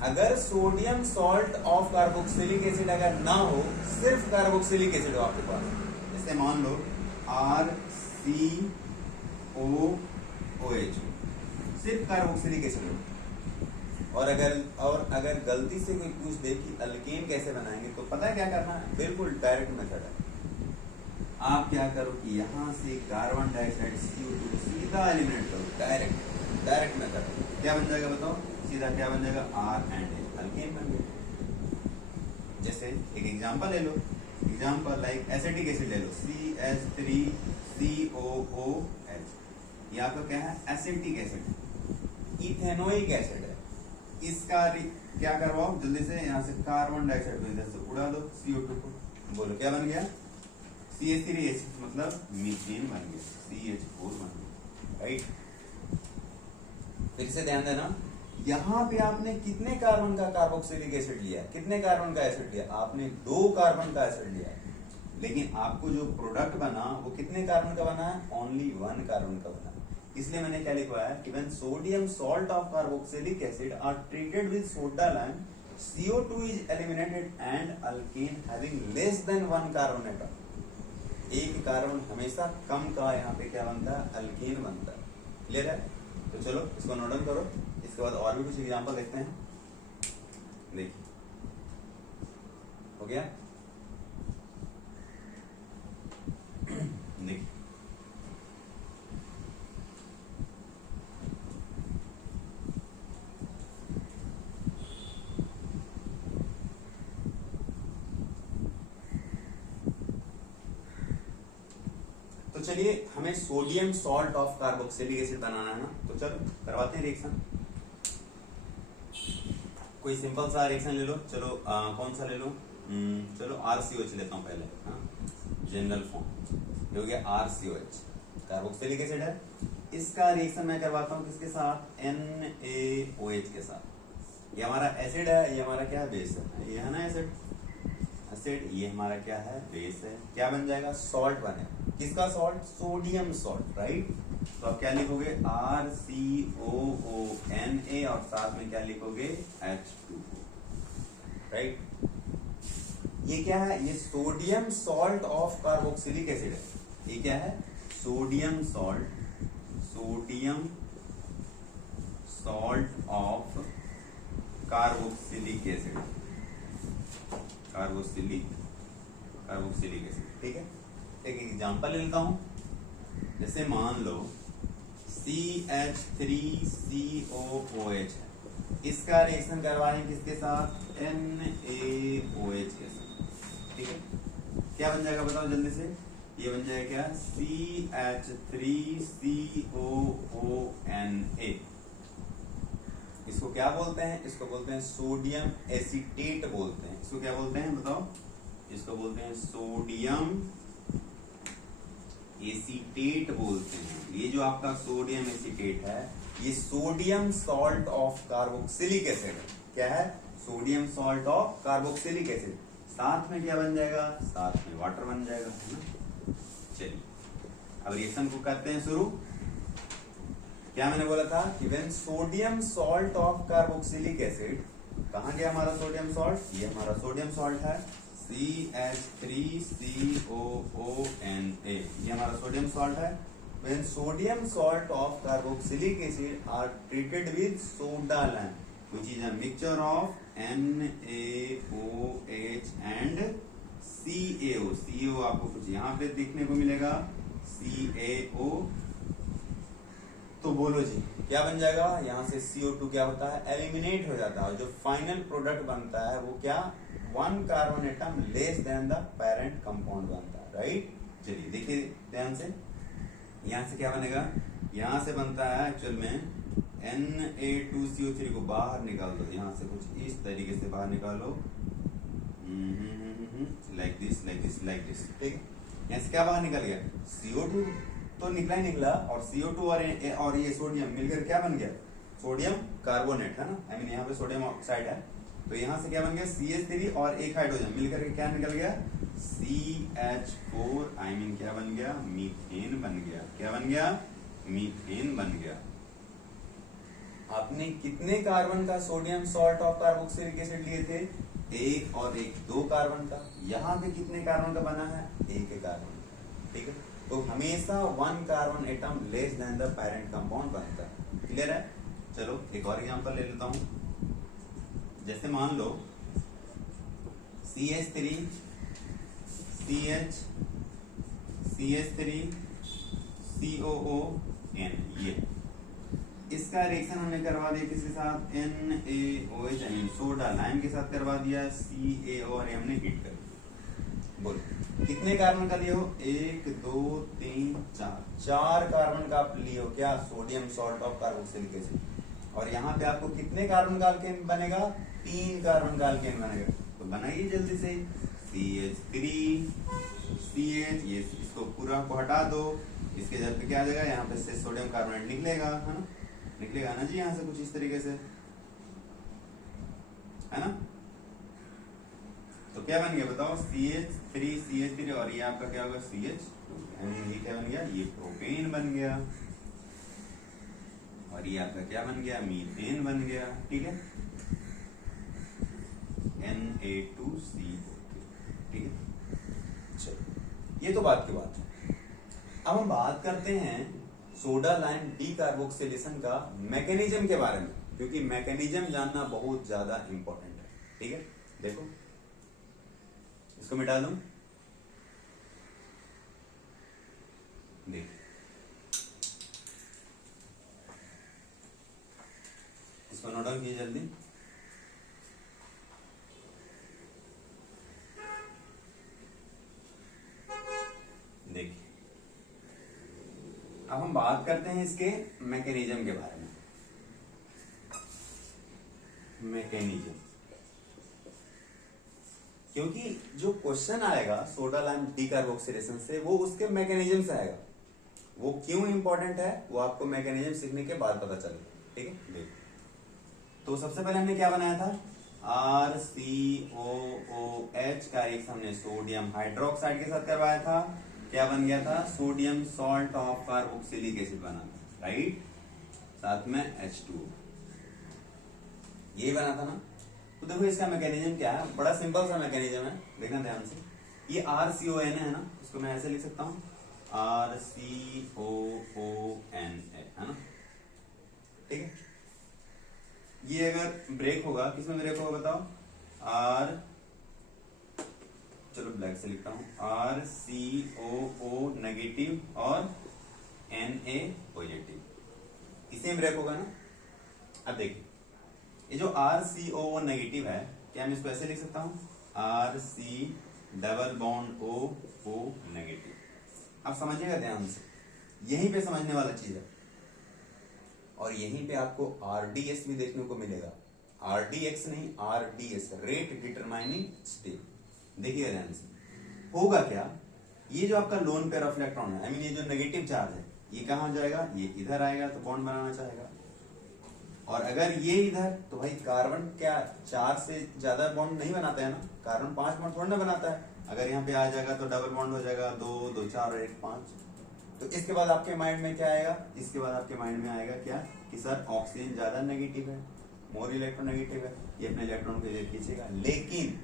अगर sodium salt of carboxylic acid अगर ना हो, सिर्फ कार्बोक्सिलिक एसिड हो आपके पास, जैसे मान लो RCOOH, सिर्फ कार्बोक्सिलिक एसिड हो, और अगर गलती से कोई पूछ दे कि अल्केन कैसे बनाएंगे, तो पता है क्या करना है, बिल्कुल डायरेक्ट मेथड है। आप क्या करो कि यहाँ से कार्बन डाइऑक्साइड CO2 सीधा एलिमिनेट करो, डायरेक्ट मेथड। क्या बन जाएगा बताओ, सीधा क्या बन जाएगा, R एंड H, अल्केन बन गया। जैसे एक एग्जांपल ले लो, एग्जांपल लाइक एसिटिक एसिड ले लो, CH3COOH, ये आपका क्या है, एसिटिक एसिड, इथेनोइक एसिड है। इसका क्या करवाओ, जल्दी से यहाँ से कार्बन डाइऑक्साइड को इधर से उड़ा दो, CO2 को, बोलो क्या बन गया, CH3H, मतलब मीथेन बन गया, CH4 बन गया, राइट। फिर से ध्यान देना, यहाँ पे आपने कितने कार्बन का कार्बोक्सिलिक एसिड लिया है, कितने कार्बन का एसिड लिया, आपने 2 कार्बन का एसिड लिया है, लेकिन आपको जो प्रोडक्ट बना वो कितने कार्बन का बना है, ओनली 1 कार्बन का बना है। इसलिए मैंने क्या लिखवाया कि when sodium salt of carboxylic acid are treated with soda lime, CO2 is eliminated and alkane having less than 1 carbon atom, एक कार्बन हमेशा कम का यहाँ पे क्या बनता है, अल्केन बनता है। क्लियर है? तो चलो इसको नोट डाउन करो, इसके बाद और भी कुछ एग्जांपल देखते हैं। देखिए हो गया, देखिए तो चलिए हमें sodium salt of carboxylic acid बनाना है ना, तो चलो करवाते हैं रिएक्शन। कोई सिंपल सा रिएक्शन ले लो, चलो कौन सा ले लो, चलो RCOH लेता हूँ पहले, जनरल फॉर्म, ये हो गया RCOH, कार्बोक्सिलिक एसिड है। इसका रिएक्शन मैं करवाता हूँ किसके साथ, NaOH के साथ। ये हमारा एसिड है, ये हमारा क्या है, बेस है, ये है ना एसिड, ये हमारा क्या है, बेस है। क्या बन जाएगा, सॉल्ट बनेगा। किसका सॉल्ट, सोडियम सॉल्ट, राइट। तो आप क्या लिखोगे, RCOONA और साथ में क्या लिखोगे, H2O, राइट। ये क्या है, ये sodium salt of carboxylic acid है। ये क्या है, sodium salt of carboxylic acid, carboxylic acid, ठीक है। एक एग्जांपल ले लेता हूं, जैसे मान लो CH3COOH है, इसका रिएक्शन करवाएं किसके साथ, NaOH के साथ, ठीक है। क्या बन जाएगा बताओ जल्दी से, ये बन जाएगा क्या, CH3COONA। इसको क्या बोलते हैं, इसको बोलते हैं सोडियम एसीटेट बोलते हैं। इसको क्या बोलते हैं बताओ, इसको बोलते हैं सोडियम एसीटेट बोलते हैं। ये जो आपका सोडियम एसीटेट है, ये sodium salt of carboxylic acid है। क्या है, sodium salt of carboxylic acid. साथ में क्या बन जाएगा, साथ में वाटर बन जाएगा, है ना। चलिए अब रिएक्शन को करते हैं शुरू। क्या मैंने बोला था कि when sodium salt of carboxylic acid, कहां गया हमारा सोडियम सॉल्ट, ये हमारा सोडियम सॉल्ट है CH3COONA, ये हमारा सोडियम सॉल्ट है। When sodium salt of carboxylic acid are treated with soda lime which is a mixture of NaOH and CaO। CaO आपको कुछ यहाँ पे देखने को मिलेगा, CaO। तो बोलो जी क्या बन जाएगा, यहाँ से CO2 क्या होता है, एलिमिनेट हो जाता है। जो फाइनल प्रोडक्ट बनता है वो क्या, 1 carbon atom less than the parent compound बनता है, राइट। चलिए देखिए ध्यान से, यहाँ से क्या बनेगा, यहाँ से बनता है एक्चुअल में Na2CO3 को बाहर निकाल दो, यहाँ से कुछ इस तरीके से बाहर निकालो, like this like this like this, ठीक है। यहाँ से क्या बाहर निकल गया, CO2 तो निकला ही निकला, और CO2 और ये सोडियम मिलकर क्या बन गया, सोडियम कार्बोनेट, है ना। आई मीन यहाँ पे सोडियम ऑक्साइड है, तो यहाँ से क्या बन गया, CH3 और एक हाइड्रोजन मिलकर के क्या निकल गया, CH4। आई मीन क्या बन गया, मीथेन बन गया। क्या बन गया, मीथेन बन गया। आपने कितने कार्बन का sodium salt of carboxylic acid लिए थे, 1 और 1 2 कार्बन का। यहाँ पे कितने कार्बन का बना है, 1 कार्बन, ठीक है। तो हमेशा 1 carbon atom less than the parent compound बनता है, क्लियर है। चलो एक और एग्जांपल ले लेता हूं, जैसे मान लो CH3 COON, ये इसका रिएक्शन हमने करवा दिया किसके साथ, NaOH I mean soda lime के साथ करवा दिया, CaO और हमने हीट कर दिया। बोलो कितने कार्बन का लिए हो, 1 2 3 4 कार्बन का आप लिए हो, क्या, sodium salt of carboxylic acid. और यहाँ पे आपको कितने कार्बन का अल्केन बनेगा, 3 कार्बन का अल्केन बनेगा। तो बनाइए जल्दी से, CH3CH, ये इसको पूरा को हटा दो, इसके जगह पे क्या आ जाएगा, यहाँ पे से सोडियम कार्बोनेट निकलेगा, है ना, निकलेगा ना जी, यहाँ से कुछ इस तरीके से, है ना। तो क्या बन गया बताओ, CH3 और ये आपका क्या होगा, CH2, यानी ये क्या बन गया, ये प्रोपेन बन गया, और ये आपका क्या बन गया, मीथेन बन गया, ठीक है, Na2CO, ठीक है। चलो ये तो बात की बात है। अब हम बात करते हैं सोडा लाइम डीकार्बोक्सिलेशन का मैकेनिज्म के बारे में, क्योंकि मैकेनिज्म जानना बहुत ज्यादा इंपॉर्टेंट है, ठीक है। देखो इसको मिटा दूं, देख इसको नोट डाउन कीजिए जल्दी। देखिए अब हम बात करते हैं इसके मैकेनिज्म के बारे में। मैकेनिज्म, क्योंकि जो क्वेश्चन आएगा सोडा लाइम डीकार्बोक्सिलेशन से वो उसके मैकेनिज्म से आएगा। वो क्यों इंपॉर्टेंट है वो आपको मैकेनिज्म सीखने के बाद पता चलेगा, ठीक है। देखो तो सबसे पहले हमने क्या बनाया था, RCOOH का रिएक्शन हमने सोडियम हाइड्रोक्साइड के साथ करवाया था। क्या बन गया था, sodium salt of carboxylic acid बना था, राइट, साथ में H2O, ये बना था ना। तो देखो इसका मैकेनिज्म क्या है, बड़ा सिंपल सा मैकेनिज्म है, देखना ध्यान से। ये RCONA है ना, इसको मैं ऐसे लिख सकता हूं, RCOONA, है ना, ठीक है। ये अगर ब्रेक होगा, किसमें ब्रेक होगा बताओ, चलो ब्लैक से लिखता हूं, RCOO नेगेटिव और Na पॉजिटिव, इसी में ब्रेक होगा ना। अब देखिए ये जो RCOO नेगेटिव है, क्या मैं इसको ऐसे लिख सकता हूँ, RC double bond O negative. अब समझिएगा ध्यान से, यहीं पे समझने वाला चीज है, और यहीं पे आपको RDS भी देखने को मिलेगा। RDX नहीं, RDS, रेट डिटरमाइनिंग स्टेप। देखिएगा ध्यान से, होगा क्या, ये जो आपका लोन पेयर ऑफ इलेक्ट्रॉन है, आई मीन ये जो नेगेटिव चार्ज है, ये कहां जाएगा, ये इधर आएगा तो बॉन्ड बनाना चाहेगा, और अगर ये इधर, तो भाई कार्बन क्या 4 से ज्यादा बॉन्ड नहीं बनाता है ना, कार्बन 5 बॉन्ड थोड़ा ना बनाता है। अगर यहाँ पे आ जाएगा तो डबल बॉन्ड हो जाएगा, 2 2 4 और 1 5। तो इसके बाद आपके माइंड में क्या आएगा, इसके बाद आपके माइंड में आएगा क्या, कि सर ऑक्सीजन ज्यादा नेगेटिव है, मोर इलेक्ट्रोनेगेटिव है, ये अपने इलेक्ट्रॉन को इधर खींचेगा। लेकिन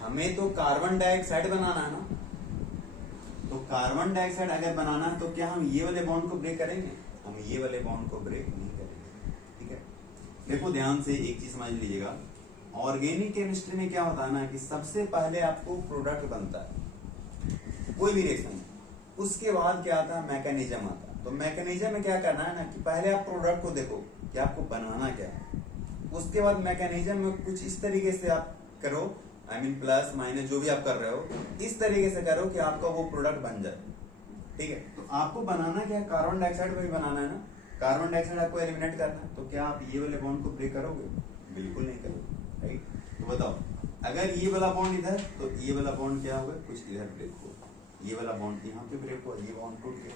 हमें तो कार्बन डाइऑक्साइड बनाना है ना, तो कार्बन डाइऑक्साइड अगर बनाना है तो क्या हम ये वाले बॉन्ड को ब्रेक करेंगे, हम ये वाले बॉन्ड को ब्रेक नहीं करेंगे। ठीक है, देखो ध्यान से एक चीज समझ लीजिएगा, ऑर्गेनिक केमिस्ट्री में क्या होता है ना, कि सबसे पहले आपको प्रोडक्ट बनता है कोई भी रिएक्शन, उसके बाद क्या आता है, मैकेनिज्म आता है। तो मैकेनिज्म में क्या करना है ना, कि पहले आप प्रोडक्ट को देखो कि आपको बनाना क्या है, उसके बाद मैकेनिज्म में कुछ इस तरीके से आप करो, आई मीन प्लस माइनस जो भी आप कर रहे हो, इस तरीके से करो कि आपका वो प्रोडक्ट बन जाए। ठीक है, तो आपको बनाना क्या है, कार्बन डाइऑक्साइड को भी बनाना है ना, कार्बन डाइऑक्साइड आपको एलिमिनेट करना है, तो क्या आप ये वाले बॉन्ड को ब्रेक करोगे, बिल्कुल नहीं करोगे। राइट, तो बताओ अगर ये वाला बॉन्ड इधर, तो ये वाला बॉन्ड क्या होगा, कुछ इधर ब्रेक होगा, ये वाला बॉन्ड यहाँ पे ब्रेक हुआ, ये बॉन्ड टूट गया।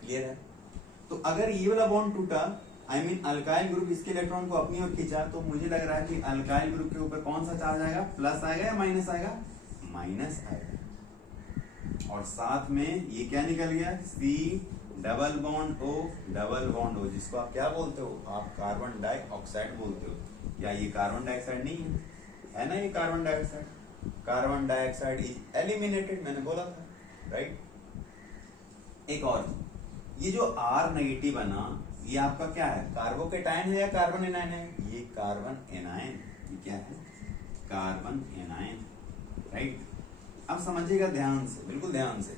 क्लियर है, तो अगर ये वाला बॉन्ड टूटा, आई मीन अल्काइल ग्रुप इसके इलेक्ट्रॉन को अपनी ओर खींचा, तो मुझे लग रहा है कि अल्काइल ग्रुप के ऊपर कौन सा चार्ज आएगा, प्लस आएगा या माइनस आएगा, माइनस आएगा। और साथ में ये क्या निकल गया, C डबल बॉन्ड O, जिसको आप क्या बोलते हो, आप कार्बन डाइऑक्साइड बोलते हो। क्या ये कार्बन डाइऑक्साइड नहीं है ना, ये carbon dioxide, carbon dioxide is eliminated, मैंने बोला था। राइट, एक और, ये जो R नेगेटिव बना, ये आपका क्या है, कार्बोकेटायन है या कार्बन एनायन है, ये कार्बन एनायन, ये क्या है, कार्बन एनायन। राइट, अब समझिएगा ध्यान से, बिल्कुल ध्यान से,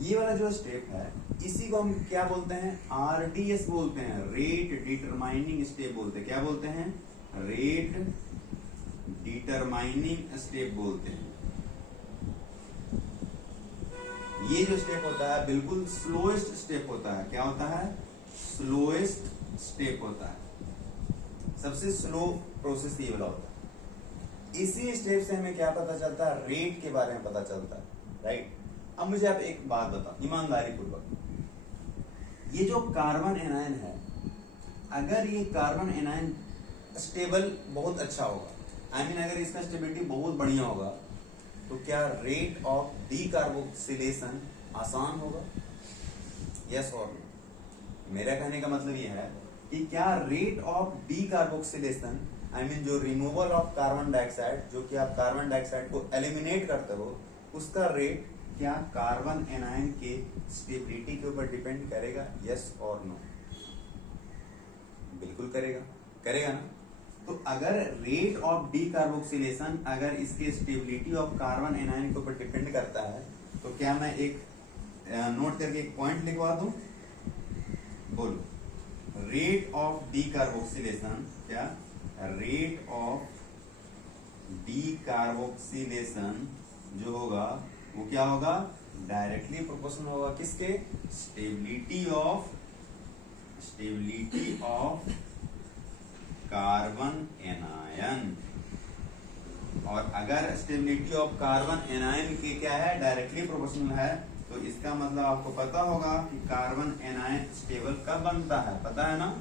ये वाला जो स्टेप है, इसी को हम क्या बोलते हैं, RDS बोलते हैं, रेट डिटरमाइनिंग स्टेप बोलते हैं। क्या बोलते हैं, रेट डिटरमाइनिंग स्टेप बोलते हैं। ये जो स्टेप होता है बिल्कुल स्लोएस्ट स्टेप होता है। क्या होता है, स्लोएस्ट स्टेप होता है, सबसे स्लो प्रोसेस ये वाला होता है। इसी स्टेप से हमें क्या पता चलता है, रेट के बारे में पता चलता है। राइट, अब मुझे आप एक बात बताओ ईमानदारी पूर्वक, ये जो कार्बन एनायन है, अगर ये कार्बन एनायन स्टेबल बहुत अच्छा होगा, आई मीन अगर इसका स्टेबिलिटी बहुत बढ़िया होगा, तो क्या रेट ऑफ डीकार्बोक्सिलेशन आसान होगा, यस और नो। मेरा कहने का मतलब ये है कि क्या rate of decarboxylation, I mean जो रिमूवल ऑफ कार्बन डाइऑक्साइड, जो कि आप कार्बन डाइऑक्साइड को एलिमिनेट करते हो, उसका रेट क्या कार्बन एनायन के स्टेबिलिटी के ऊपर डिपेंड करेगा, यस और नो। बिल्कुल करेगा, करेगा ना। तो अगर रेट ऑफ डीकार्बोक्सिलेशन अगर इसके स्टेबिलिटी ऑफ कार्बन एनायन के ऊपर डिपेंड करता है, तो क्या मैं एक नोट करके एक पॉइंट लिखवा दूं, बोलो, रेट ऑफ डीकार्बोक्सिलेशन, क्या रेट ऑफ डीकार्बोक्सिलेशन जो होगा वो क्या होगा, डायरेक्टली प्रोपोर्शनल होगा किसके, स्टेबिलिटी ऑफ कार्बन एनायन। और अगर स्टेबिलिटी ऑफ कार्बन एनायन के क्या है, डायरेक्टली प्रोपोर्शनल है, तो इसका मतलब आपको पता होगा कि कार्बन एनायन स्टेबल कब बनता है, पता है ना।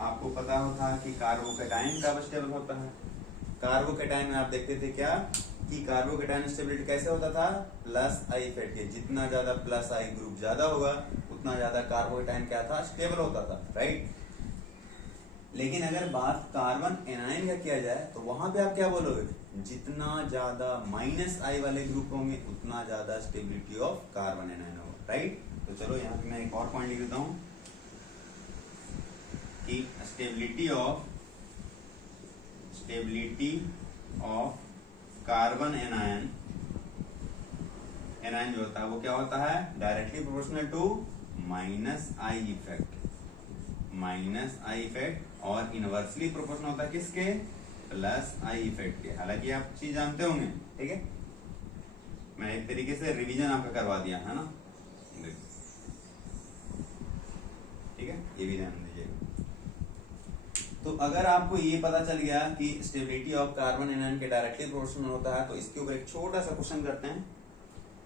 आपको पता होता है कि कार्बोकेटायन कब स्टेबल होता है। कार्बोकेटायन में आप देखते थे क्या, कि कार्बोकेटायन स्टेबिलिटी कैसे होता था, प्लस आई इफेक्ट के, जितना ज्यादा प्लस आई ग्रुप ज्यादा होगा, उतना ज्यादा कार्बोकेटायन क्या था, स्टेबल होता था। राइट, लेकिन अगर बात कार्बन एनायन का किया जाए, तो वहां पे आप क्या बोलोगे, जितना ज्यादा माइनस आई वाले ग्रुप होंगे, उतना ज्यादा स्टेबिलिटी ऑफ कार्बन एनायन होगा। राइट, तो चलो यहाँ पे मैं एक और पॉइंट लिख देता हूँ कि स्टेबिलिटी ऑफ कार्बन एनायन जो होता है वो क्या होता है, directly proportional to minus I effect और इनवर्सली प्रोपोर्शनल होता है किसके, प्लस आई इफेक्ट के। हालांकि आप चीज जानते होंगे, ठीक है, मैं एक तरीके से रिवीजन आपका करवा दिया है ना, ठीक है, ये भी ध्यान दीजिएगा। तो अगर आपको ये पता चल गया कि स्टेबिलिटी ऑफ कार्बन एनायन के डायरेक्टली प्रोपोर्शनल होता है, तो इसके ऊपर एक छोटा सा क्वेश्चन करते हैं।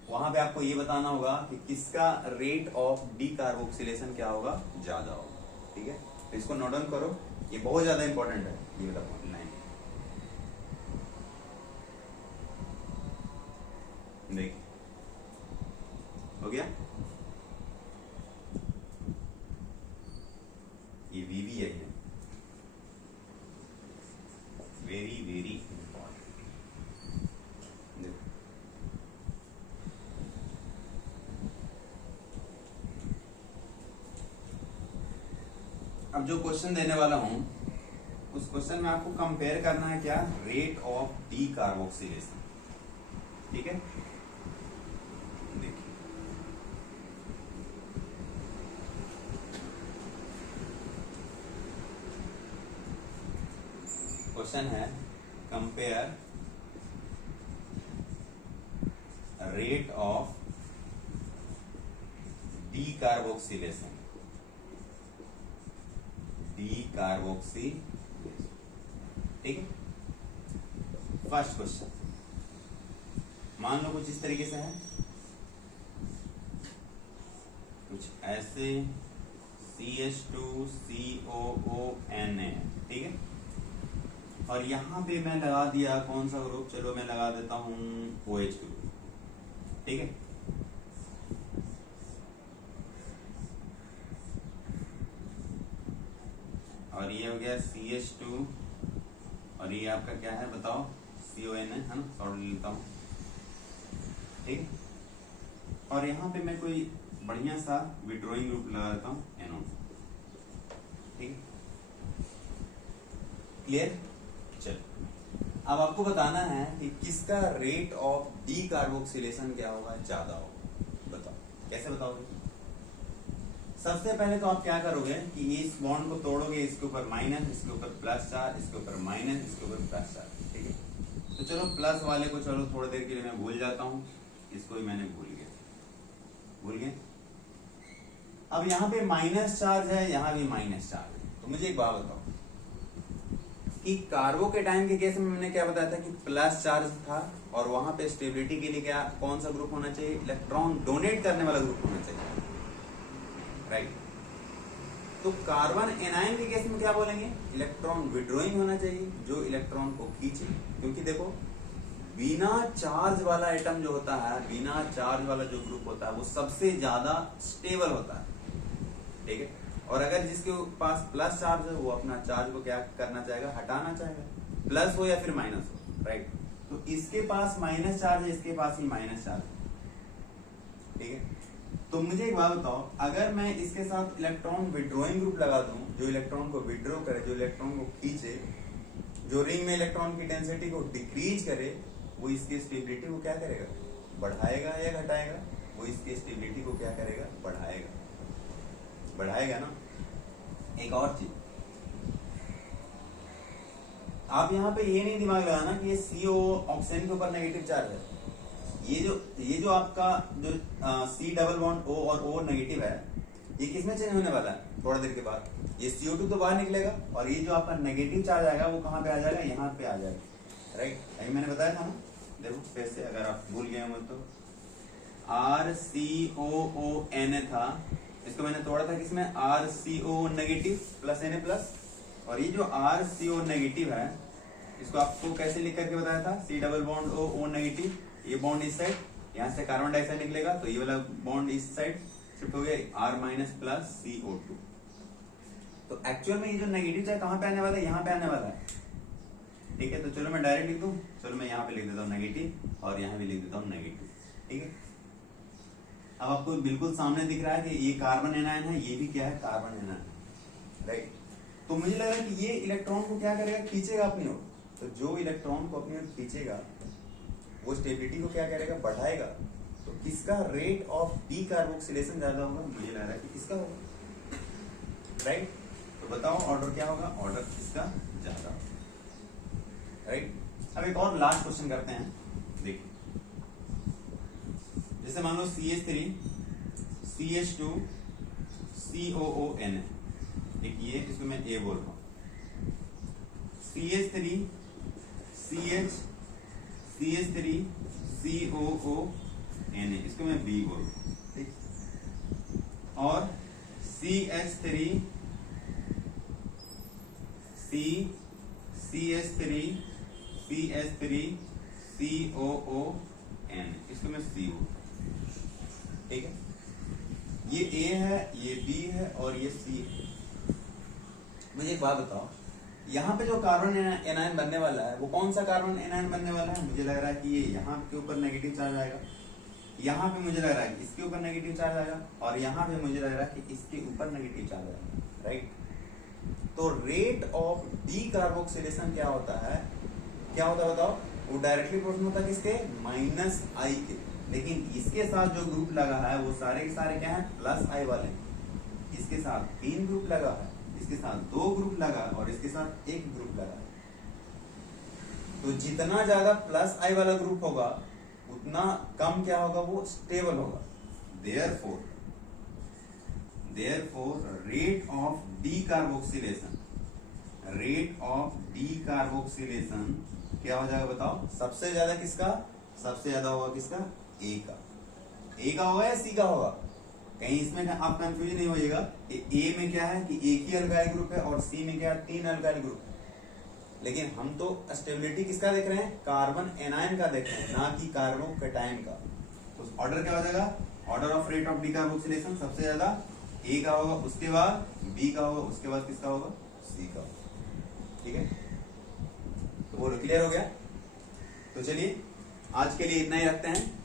वहां पे आपको ये बताना होगा कि किसका रेट ऑफ डी कार्बोक्सिलेशन क्या होगा, ज्यादा होगा, ठीक है। तो इसको नोट डाउन करो, ये बहुत ज्यादा इंपॉर्टेंट है, ये बता लाइन देख हो गया, ये वीवी है, ये वेरी वेरी इंपॉर्टेंट। अब जो क्वेश्चन देने वाला हूं उस क्वेश्चन में आपको कंपेयर करना है क्या, रेट ऑफ डी कार्बोक्सिलेशन, ठीक है। देखिए क्वेश्चन है compare rate of D carboxylation, ठीक है। फर्स्ट क्वेश्चन मान लो कुछ इस तरीके से है, कुछ ऐसे CH2COONA, ठीक है। और यहां पे मैं लगा दिया कौन सा ग्रुप, चलो मैं लगा देता हूं OH ग्रुप, ठीक है। और ये हो गया CH2 और ये आपका क्या है बताओ, CON है ना, शॉर्ट ले लेता हूं, ठीक। और यहाँ पे मैं कोई बढ़िया सा विड्रॉइंग ग्रुप लगा देता हूँ NO, ठीक है, क्लियर। चल अब आपको बताना है कि किसका रेट ऑफ डी कार्बोक्सिलेशन क्या होगा, ज्यादा होगा, बताओ कैसे बताओगे। सबसे पहले तो आप क्या करोगे कि इस बॉन्ड को तोड़ोगे, इसके ऊपर माइनस, इसके ऊपर प्लस चार्ज, इसके ऊपर माइनस, इसके ऊपर प्लस चार्ज, ठीक है। तो चलो प्लस वाले को चलो थोड़ी देर के लिए मैं भूल जाता हूं, इसको भी मैंने भूल गया। अब यहाँ पे माइनस चार्ज है, यहाँ भी माइनस चार्ज है, तो मुझे एक बात बताओ कि कार्बो के टाइम के केस में मैंने क्या बताया था कि प्लस चार्ज था और वहां पे स्टेबिलिटी के लिए क्या, कौन सा ग्रुप होना चाहिए, इलेक्ट्रॉन डोनेट करने वाला ग्रुप होना चाहिए, राइट। तो कार्बन एनायन के केस में क्या बोलेंगे, इलेक्ट्रॉन विड्रॉइंग होना चाहिए, जो इलेक्ट्रॉन को खींचे, क्योंकि देखो बिना चार्ज वाला एटम जो होता है, बिना चार्ज वाला जो ग्रुप होता है वो सबसे ज्यादा स्टेबल होता है, ठीक है। और अगर जिसके पास प्लस चार्ज है वो अपना चार्ज को क्या करना चाहेगा, हटाना चाहेगा, प्लस हो या फिर माइनस हो, राइट। तो इसके पास माइनस चार्ज है, इसके पास ही माइनस चार्ज है, ठीक है। तो मुझे एक बात बताओ, अगर मैं इसके साथ इलेक्ट्रॉन विड्रॉइंग ग्रुप लगा दूं, जो इलेक्ट्रॉन को विड्रॉ करे, जो इलेक्ट्रॉन को खींचे, जो रिंग में इलेक्ट्रॉन की डेंसिटी को डिक्रीज करे, वो इसकी स्टेबिलिटी को क्या करेगा, बढ़ाएगा या घटाएगा, वो इसकी स्टेबिलिटी को क्या करेगा, बढ़ाएगा ना। एक और चीज आप यहाँ पे ये नहीं दिमाग लगाना कि ये CO ऑक्सीजन के ऊपर नेगेटिव चार्ज है, ये जो आपका जो C डबल बॉन्ड O और O नेगेटिव है, ये किसमें चेंज होने वाला है, थोड़ा देर के बाद ये CO2 तो बाहर निकलेगा और ये जो आपका नेगेटिव चार्ज आएगा वो कहाँ पे आ जाएगा, यहाँ पे आ जाएगा, राइट। अभी मैंने बताया था ना, देखो फिर से अगर आप भूल गए हो तो RCOONA था, इसको मैंने तोड़ा था किसमें, RCO negative plus Na plus, और ये जो RCO नेगेटिव है इसको आपको कैसे लिख करके बताया था, C double bond O negative, ये बॉन्ड इस साइड, यहाँ से कार्बन डाइऑक्साइड निकलेगा तो ये वाला बॉन्ड इस साइड शिफ्ट हो गया, R माइनस प्लस CO2। तो एक्चुअल में ये जो नेगेटिव चार्ज कहाँ पे आने वाला है, यहाँ पे आने वाला है, ठीक है। तो चलो मैं डायरेक्ट लिख दूं, चलो मैं यहाँ पे लिख देता हूँ नेगेटिव और यहाँ भी लिख देता हूँ नेगेटिव, ठीक है। अब आपको बिल्कुल सामने दिख रहा है कि ये कार्बन एनायन है, ये भी क्या है, कार्बन एनायन, राइट। तो मुझे लग रहा है कि ये इलेक्ट्रॉन को क्या करेगा, खींचेगा अपनी ओर। तो जो इलेक्ट्रॉन को अपनी ओर खींचेगा वो स्टेबिलिटी को क्या करेगा, बढ़ाएगा। तो तो किसका रेट ऑफ डी कार्बोक्सिलेशन ज्यादा होगा? मुझे लग रहा है कि किसका होगा, राइट? तो बताओ ऑर्डर क्या होगा? ऑर्डर किसका ज्यादा होगा, राइट? अब एक और लास्ट क्वेश्चन करते हैं। देखिए जैसे मान लो CH3 CH2 COON है, एक ये, इसको मैं ए बोल रहा हूं। CH3 CH3 COON है, इसको मैं बी बोल रहा हूं, ठीक? और CH3 COON, इसको मैं सी बोल रहा हूं, ठीक है? ये ए है, ये बी है और ये सी है। मुझे एक बात बताओ, यहाँ पे जो कार्बन एनायन बनने वाला है वो कौन सा कार्बन एनायन बनने वाला है? मुझे लग रहा है कि ये यहाँ के ऊपर नेगेटिव चार्ज आएगा, यहाँ पे मुझे लग रहा है कि इसके ऊपर नेगेटिव चार्ज आएगा, और यहाँ पे मुझे लग रहा है कि इसके ऊपर नेगेटिव चार्ज आएगा, राइट? तो रेट ऑफ डी कार्बोक्सिलेशन क्या होता है? क्या होता है बताओ? वो डायरेक्टली प्रोपोर्शनल होता है किसके? -I के। लेकिन इसके साथ जो ग्रुप लगा है वो सारे के सारे क्या है? +I वाले। इसके साथ 3 ग्रुप लगा है, इसके साथ 2 ग्रुप लगा और इसके साथ 1 ग्रुप लगा है। तो जितना ज्यादा +I वाला ग्रुप होगा उतना कम क्या होगा? वो स्टेबल होगा। therefore rate of decarboxylation क्या हो जाएगा बताओ? सबसे ज्यादा किसका? सबसे ज्यादा होगा किसका? ए का। ए का होगा या सी का होगा? कहीं इसमें आप कंफ्यूजन नहीं होइएगा। ए में क्या है कि एक ही अल्काइल ग्रुप है और सी में क्या है? 3 अल्काइल ग्रुप है। लेकिन हम तो स्टेबिलिटी किसका देख रहे हैं? कार्बन एनायन का देख रहे हैं, ना कि कार्बोकैटायन का। तो ऑर्डर क्या हो जाएगा? Order of rate of decarboxylation सबसे ज्यादा ए का होगा, उसके बाद बी का होगा, उसके बाद किसका होगा? सी का होगा, ठीक है? तो वो क्लियर हो गया। तो चलिए आज के लिए इतना ही रखते हैं।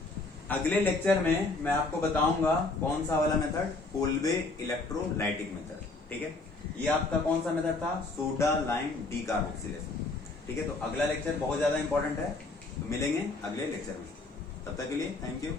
अगले लेक्चर में मैं आपको बताऊंगा कौन सा वाला मेथड? कोल्बे इलेक्ट्रोलाइटिक मेथड, ठीक है? ये आपका कौन सा मेथड था? सोडा लाइम डीकार्बोक्सिलेशन, ठीक है? तो अगला लेक्चर बहुत ज्यादा इंपॉर्टेंट है, तो मिलेंगे अगले लेक्चर में। तब तक के लिए थैंक यू।